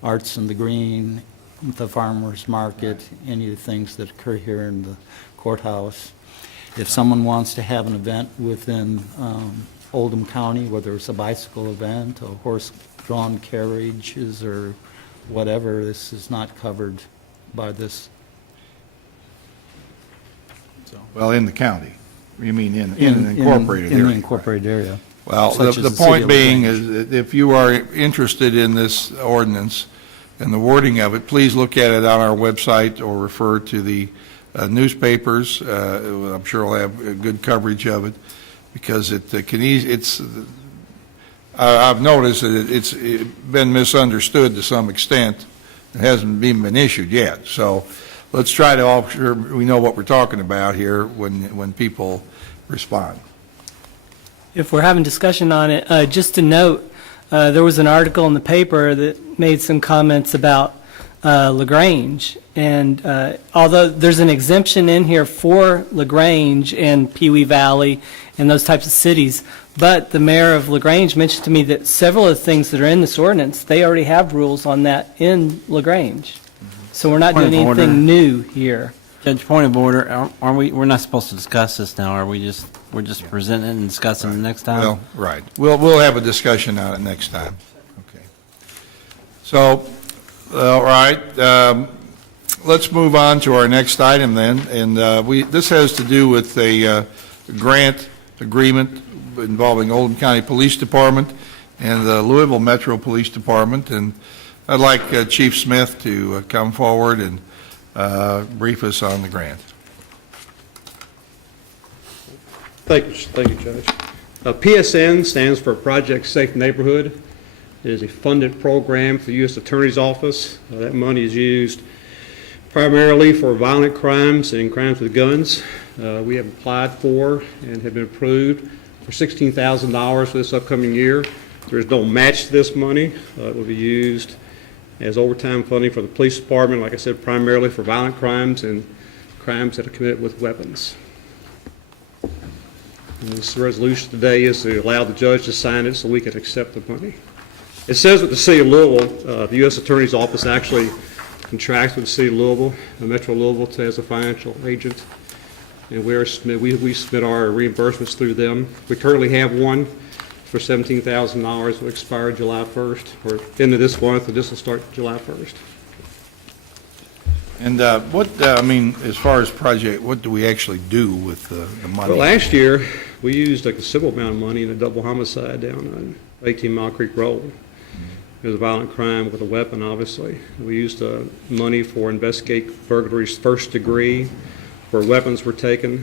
Arts in the Green, the farmers market, any of the things that occur here in the courthouse. If someone wants to have an event within Oldham County, whether it's a bicycle event, a horse-drawn carriages, or whatever, this is not covered by this. Well, in the county. You mean in an incorporated area? In the incorporated area. Well, Such the as city point of being LaGrange. is that if you are interested in this ordinance and the wording of it, please look at it on our website or refer to the newspapers. I'm sure we'll have good coverage of it, because I've noticed that it's been misunderstood to some extent. It hasn't even been issued yet. So let's try to all sure we know what we're talking about here when people respond. If we're having discussion on it, just to note, there was an article in the paper that made some comments about LaGrange. And although there's an exemption in here for LaGrange and Pee Wee Valley and those types of cities, but the mayor of LaGrange mentioned to me that several of the things that are in this ordinance, they already have rules on that in LaGrange. So we're not doing Point of order. anything new here. Judge, point of order, aren't we, we're not supposed to discuss this now, are we just, we're just presenting it and discussing it next time? Well, right. We'll have a discussion on it next time. Okay. So, all right, let's move on to our next item then. And this has to do with a grant agreement involving Oldham County Police Department and the Louisville Metro Police Department. And I'd like Chief Smith to come forward and brief us on the grant. Thank you, Judge. PSN stands for Project Safe Neighborhood. It is a funded program for the U.S. Attorney's Office. That money is used primarily for violent crimes and crimes with guns. We have applied for and have been approved for $16,000 for this upcoming year. There is no match to this money. It will be used as overtime funding for the police department, like I said, primarily for violent crimes and crimes that are committed with weapons. And this resolution today is to allow the judge to sign it so we can accept the money. It says with the city of Louisville, the U.S. Attorney's Office actually contracts with the city of Louisville, Metro Louisville, as a financial agent. And we submit our reimbursements through them. We currently have one for $17,000. Will expire July 1st, or end of this month, and this will start July 1st. And as far as project, what do we actually do with the money? Well, last year, we used a considerable amount of money in a double homicide down on 18 Mile Creek Road. It was a violent crime with a weapon, obviously. We used money for investigate burglaries first degree, where weapons were taken.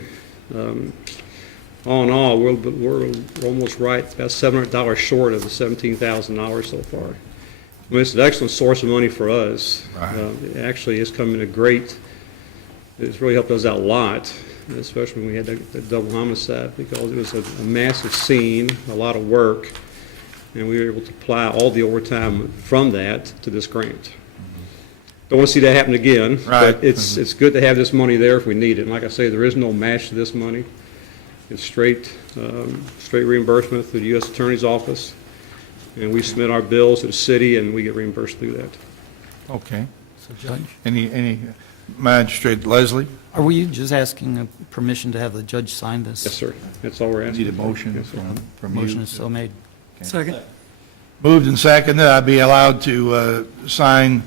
All in all, we're almost right, about $700 short of the $17,000 so far. I mean, it's an excellent source of money for us. It actually has come in it's really helped us out a lot, especially when we had that double homicide, because it was a massive scene, a lot of work, and we were able to apply all the overtime from that to this grant. Don't want to see that happen again, but it's good to have this money there if we need it. And like I say, there is no match to this money. It's straight reimbursement through the U.S. Attorney's Office, and we submit our bills to the city, and we get reimbursed through that. Okay. So, Judge? Any Magistrate Leslie? Are we just asking permission to have the judge sign this? Yes, sir. That's all we're asking. Need a motion Yes, sir. from you? Motion is so made. Second. Moved and seconded, I'd be allowed to sign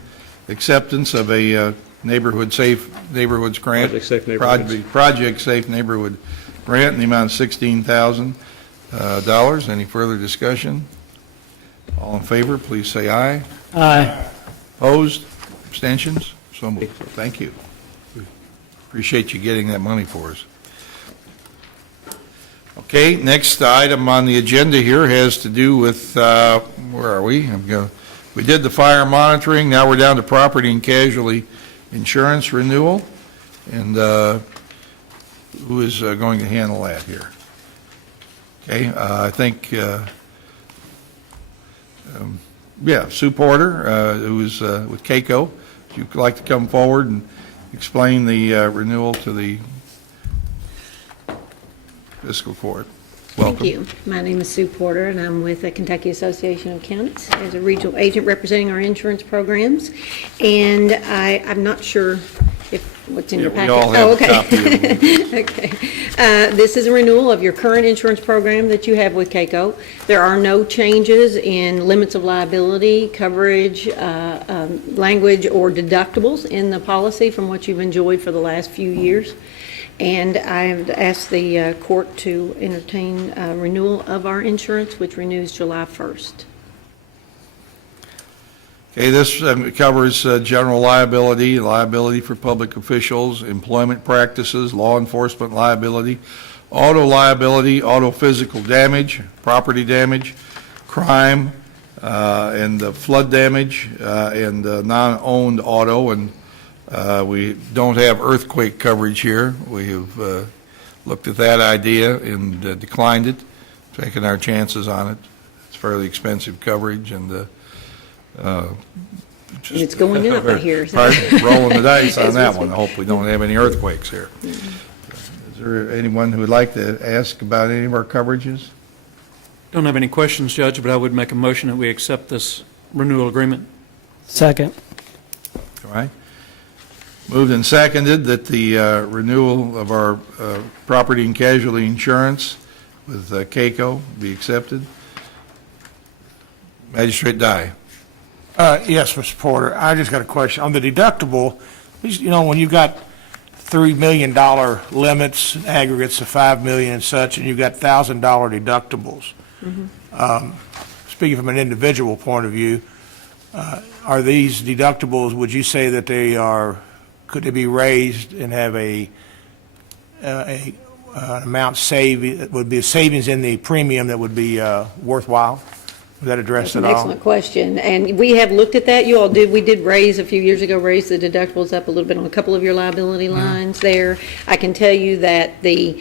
acceptance of a Safe Neighborhoods grant. Project Safe Neighborhoods. Project Safe Neighborhood grant in the amount of $16,000. Any further discussion? All in favor, please say aye. Aye. Opposed? Abstentions? So moved. Thank you. Appreciate you getting that money for us. Okay, next item on the agenda here has to do with, where are we? We did the fire monitoring, now we're down to property and casualty insurance renewal. And who is going to handle that here? Okay, I think, Sue Porter, who is with CAECO. If you'd like to come forward and explain the renewal to the fiscal court. Welcome. Thank you. My name is Sue Porter, and I'm with the Kentucky Association of Counties as a regional agent representing our insurance programs. And I'm not sure if what's in your packet. We all have a copy of it. Okay. This is a renewal of your current insurance program that you have with CAECO. There are no changes in limits of liability, coverage, language, or deductibles in the policy from what you've enjoyed for the last few years. And I've asked the court to entertain renewal of our insurance, which renews July 1st. Okay, this covers general liability, liability for public officials, employment practices, law enforcement liability, auto liability, auto physical damage, property damage, crime, and flood damage, and non-owned auto. And we don't have earthquake coverage here. We have looked at that idea and declined it, taking our chances on it. It's fairly expensive coverage, and It's going up, I hear. Rolling the dice on that one. I hope we don't have any earthquakes here. Is there anyone who would like to ask about any of our coverages? Don't have any questions, Judge, but I would make a motion that we accept this renewal agreement. Second. All right. Moved and seconded that the renewal of our property and casualty insurance with CAECO be accepted. Magistrate Dye. Yes, Mr. Porter, I just got a question. On the deductible, when you've got $3 million limits, aggregates of $5 million and such, and you've got $1,000 deductibles, speaking from an individual point of view, are these deductibles, would you say that could they be raised and have an amount saved, would be a savings in the premium that would be worthwhile? Was that addressed at all? That's an excellent question, and we have looked at that. We did raise a few years ago, raise the deductibles up a little bit on a couple of your liability lines there. I can tell you that the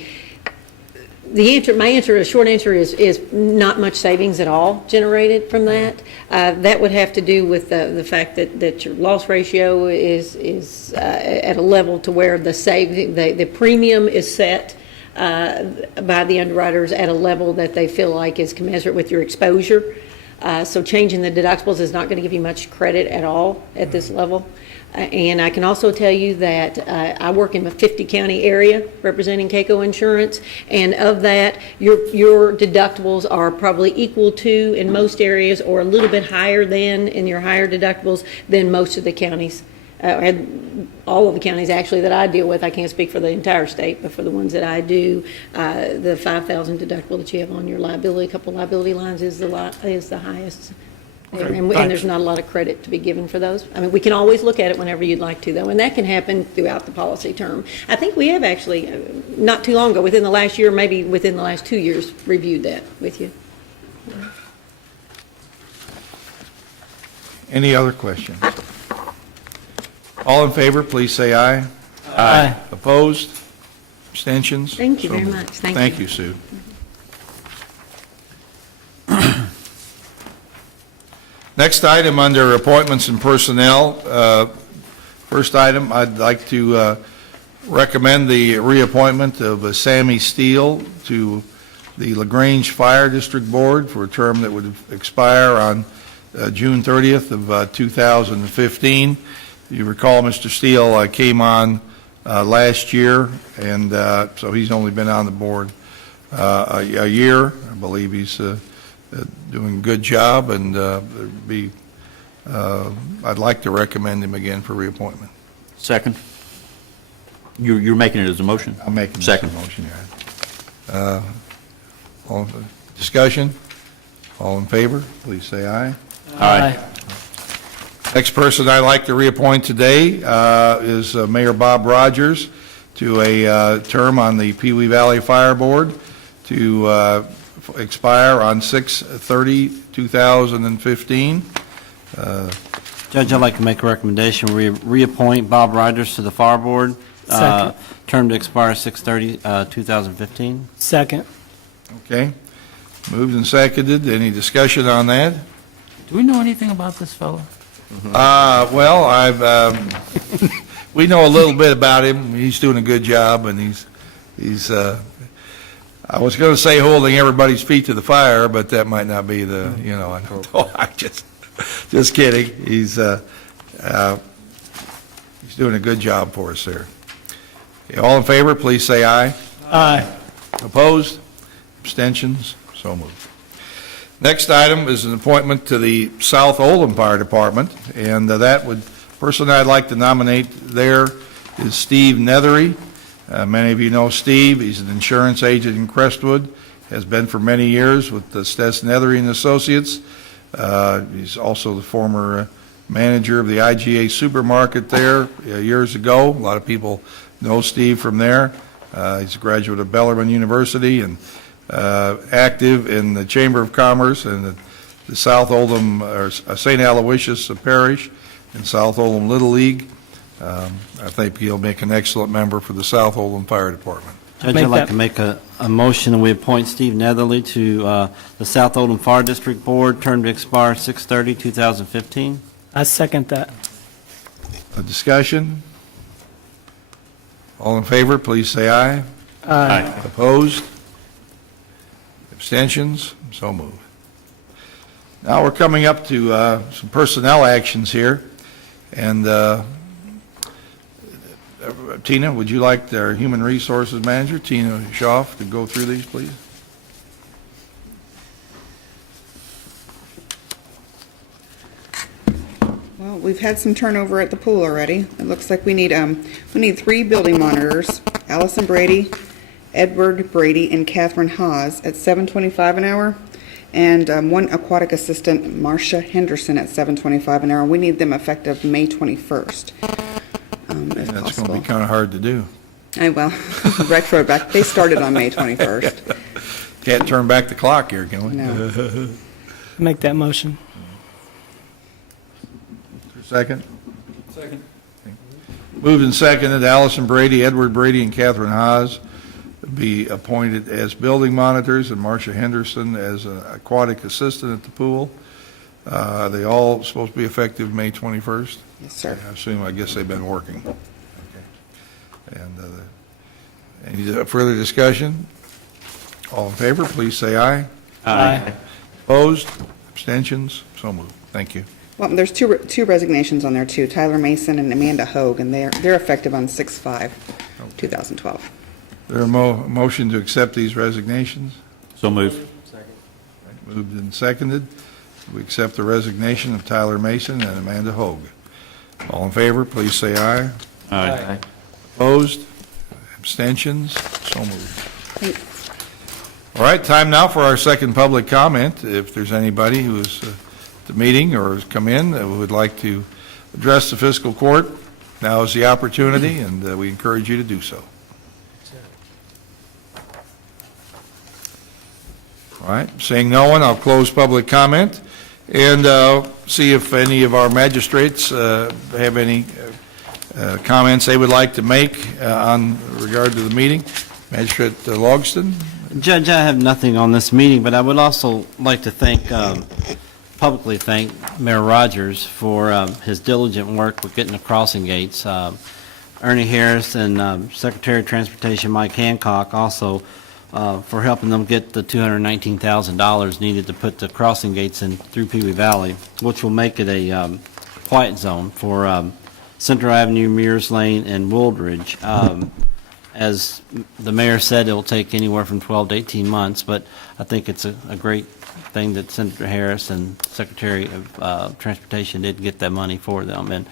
short answer is not much savings at all generated from that. That would have to do with the fact that your loss ratio is at a level to where the premium is set by the underwriters at a level that they feel like is commensurate with your exposure. So changing the deductibles is not going to give you much credit at all at this level. And I can also tell you that I work in a 50-county area representing CAECO Insurance, and of that, your deductibles are probably equal to, in most areas, or a little bit higher than, in your higher deductibles, than most of the counties. And all of the counties, actually, that I deal with. I can't speak for the entire state, but for the ones that I do, the $5,000 deductible that you have on your liability, a couple liability lines is the highest. And there's not a lot of credit to be given for those. I mean, we can always look at it whenever you'd like to, though, and that can happen throughout the policy term. I think we have actually, not too long ago, within the last year, maybe within the last 2 years, reviewed that with you. Any other questions? All in favor, please say aye. Aye. Opposed? Abstentions? Thank you So very moved. much. Thank Thank you. you, Sue. Next item under appointments and personnel. First item, I'd like to recommend the reappointment of Sammy Steele to the LaGrange Fire District Board for a term that would expire on June 30th of 2015. You recall Mr. Steele came on last year, and so he's only been on the board a year. I believe he's doing a good job, and I'd like to recommend him again for reappointment. Second? You're making it as a motion? I'm making this a Second. motion, yeah. Discussion? All in favor, please say aye. Aye. Next person I'd like to reappoint today is Mayor Bob Rogers to a term on the Pee Wee Valley Fire Board to expire on 6/30/2015. Judge, I'd like to make a recommendation, we reappoint Bob Rogers to the Fire Board. Second. Term to expire 6/30/2015. Second. Okay. Moved and seconded. Any discussion on that? Do we know anything about this fellow? Well, we know a little bit about him. He's doing a good job, and he's I was going to say holding everybody's feet to the fire, but that might not be the, I don't know. I just kidding. He's doing a good job for us there. Okay, all in favor, please say aye. Aye. Opposed? Abstentions? So moved. Next item is an appointment to the South Oldham Fire Department, and person I'd like to nominate there is Steve Nethery. Many of you know Steve. He's an insurance agent in Crestwood, has been for many years with the Stess Nethery and Associates. He's also the former manager of the IGA supermarket there years ago. A lot of people know Steve from there. He's a graduate of Bellarmine University and active in the Chamber of Commerce and the South Oldham, or St. Aloysius Parish and South Oldham Little League. I think he'll make an excellent member for the South Oldham Fire Department. Judge, I'd like to make a motion that we appoint Steve Netherly to the South Oldham Fire District Board, term to expire 6/30/2015. I second that. A discussion? All in favor, please say aye. Aye. Opposed? Abstentions? So moved. Now we're coming up to some personnel actions here, and Tina, would you like our Human Resources Manager, Tina Schaaf, to go through these, please? Well, we've had some turnover at the pool already. It looks like we need 3 building monitors, Allison Brady, Edward Brady, and Catherine Haas at $7.25 an hour, and 1 aquatic assistant, Marcia Henderson, at $7.25 an hour. We need them effective May 21st, if That's possible. going to be kind of hard to do. Well, retro back, they started on May 21st. Can't turn back the clock here, can we? No. Make that motion. Second? Second. Moved and seconded, Allison Brady, Edward Brady, and Catherine Haas be appointed as building monitors, and Marcia Henderson as an aquatic assistant at the pool. Are they all supposed to be effective May 21st? Yes, sir. I guess they've been working. Okay. And any further discussion? All in favor, please say aye. Aye. Opposed? Abstentions? So moved. Thank you. Well, there's two resignations on there, too, Tyler Mason and Amanda Hogue, and they're effective on 6/5/2012. There a motion to accept these resignations? So moved. Moved and seconded. We accept the resignation of Tyler Mason and Amanda Hogue. All in favor, please say aye. Aye. Opposed? Abstentions? So moved. All right, time now for our second public comment. If there's anybody who is at the meeting or has come in that would like to address the fiscal court, now is the opportunity, and we encourage you to do so. All right, seeing no one, I'll close public comment and see if any of our magistrates have any comments they would like to make on regard to the meeting. Magistrate Logston? Judge, I have nothing on this meeting, but I would also like to publicly thank Mayor Rogers for his diligent work with getting the crossing gates. Ernie Harris and Secretary of Transportation Mike Hancock also for helping them get the $219,000 needed to put the crossing gates in through Pee Wee Valley, which will make it a quiet zone for Center Avenue, Mears Lane, and Wooldridge. As the mayor said, it will take anywhere from 12 to 18 months, but I think it's a great thing that Senator Harris and Secretary of Transportation did get that money for them. And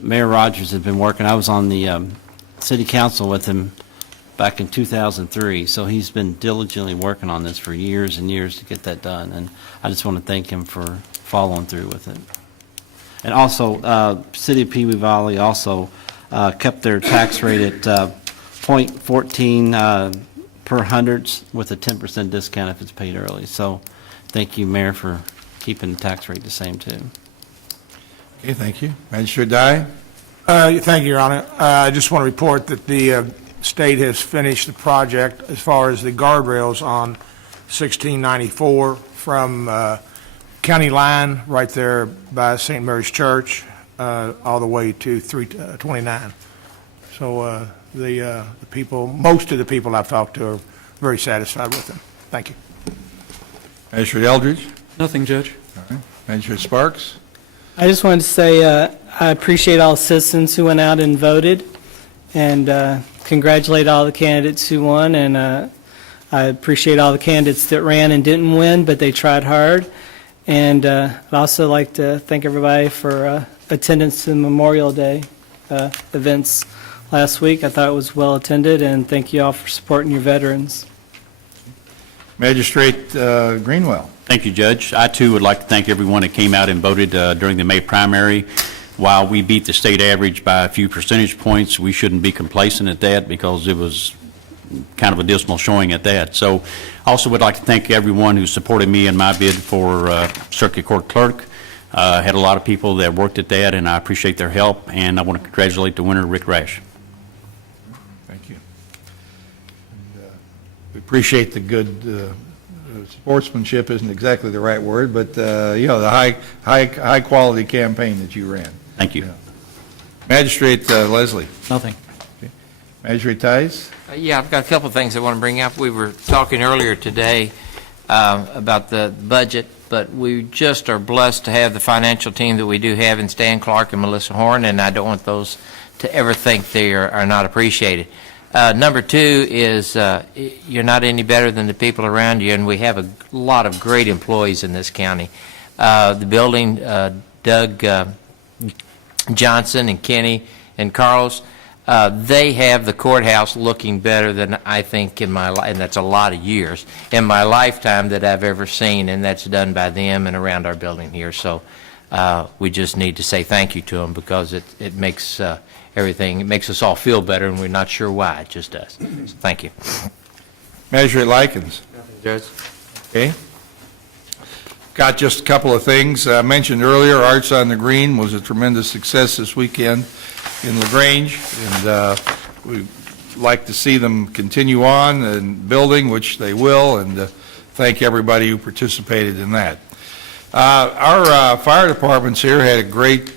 Mayor Rogers has been working. I was on the city council with him back in 2003, so he's been diligently working on this for years and years to get that done. And I just want to thank him for following through with it. And also, City of Pee Wee Valley also kept their tax rate at .14 per hundredths with a 10% discount if it's paid early. So thank you, Mayor, for keeping the tax rate the same, too. Okay, thank you. Magistrate Dye? Thank you, Your Honor. I just want to report that the state has finished the project as far as the guardrails on 1694 from county line right there by St. Mary's Church all the way to 329. So the people, most of the people I've talked to are very satisfied with them. Thank you. Magistrate Eldridge? Nothing, Judge. All right. Magistrate Sparks? I just wanted to say I appreciate all the citizens who went out and voted, and congratulate all the candidates who won, and I appreciate all the candidates that ran and didn't win, but they tried hard. And I'd also like to thank everybody for attendance to the Memorial Day events last week. I thought it was well attended, and thank you all for supporting your veterans. Magistrate Greenwell? Thank you, Judge. I, too, would like to thank everyone that came out and voted during the May primary. While we beat the state average by a few percentage points, we shouldn't be complacent at that because it was kind of a dismal showing at that. So I also would like to thank everyone who supported me in my bid for Circuit Court Clerk. Had a lot of people that worked at that, and I appreciate their help, and I want to congratulate the winner, Rick Rash. Thank you. And, we appreciate the good sportsmanship isn't exactly the right word, but you know, the high quality campaign that you ran. Thank you. Yeah. Magistrate Leslie? Nothing. Okay. Magistrate Tice? Yeah, I've got a couple of things I want to bring up. We were talking earlier today about the budget, but we just are blessed to have the financial team that we do have in Stan Clark and Melissa Horn, and I don't want those to ever think they are not appreciated. Number two is you're not any better than the people around you, and we have a lot of great employees in this county. The building, Doug Johnson and Kenny and Carlos, they have the courthouse looking better than I think in my life, and that's a lot of years, in my lifetime that I've ever seen, and that's done by them and around our building here. So we just need to say thank you to them because it makes everything, it makes us all feel better, and we're not sure why. It just does. So thank you. Magistrate Likens? Nothing, Judge. Okay. Got just a couple of things. I mentioned earlier, Arts on the Green was a tremendous success this weekend in LaGrange, and we'd like to see them continue on and building, which they will, and thank everybody who participated in that. Our fire departments here had a great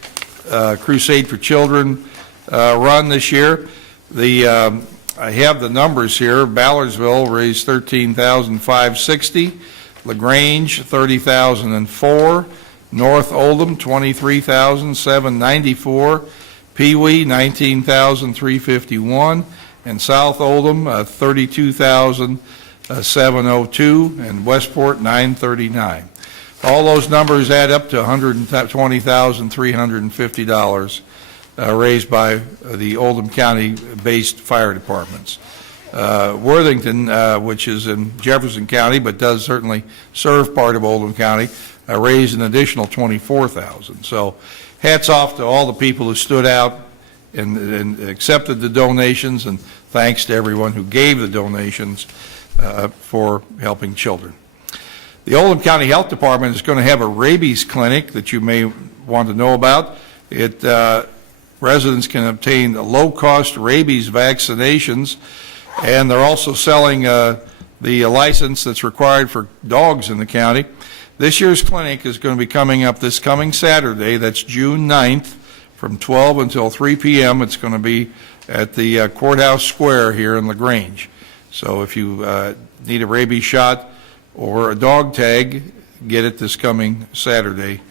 Crusade for Children run this year. I have the numbers here. Ballardsville raised $13,560. LaGrange, $30,004. North Oldham, $23,794. Pee Wee, $19,351. And South Oldham, $32,702. And Westport, $939. All those numbers add up to $120,350 raised by the Oldham County-based fire departments. Worthington, which is in Jefferson County but does certainly serve part of Oldham County, raised an additional $24,000. So hats off to all the people who stood out and accepted the donations, and thanks to everyone who gave the donations for helping children. The Oldham County Health Department is going to have a rabies clinic that you may want to know about. Residents can obtain low-cost rabies vaccinations, and they're also selling the license that's required for dogs in the county. This year's clinic is going to be coming up this coming Saturday. That's June 9th from 12 until 3 p.m. It's going to be at the Courthouse Square here in LaGrange. So if you need a rabies shot or a dog tag, get it this coming Saturday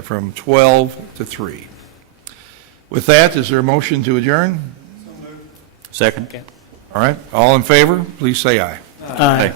from 12 to 3. With that, is there a motion to adjourn? Second. All right, all in favor, please say aye. Aye.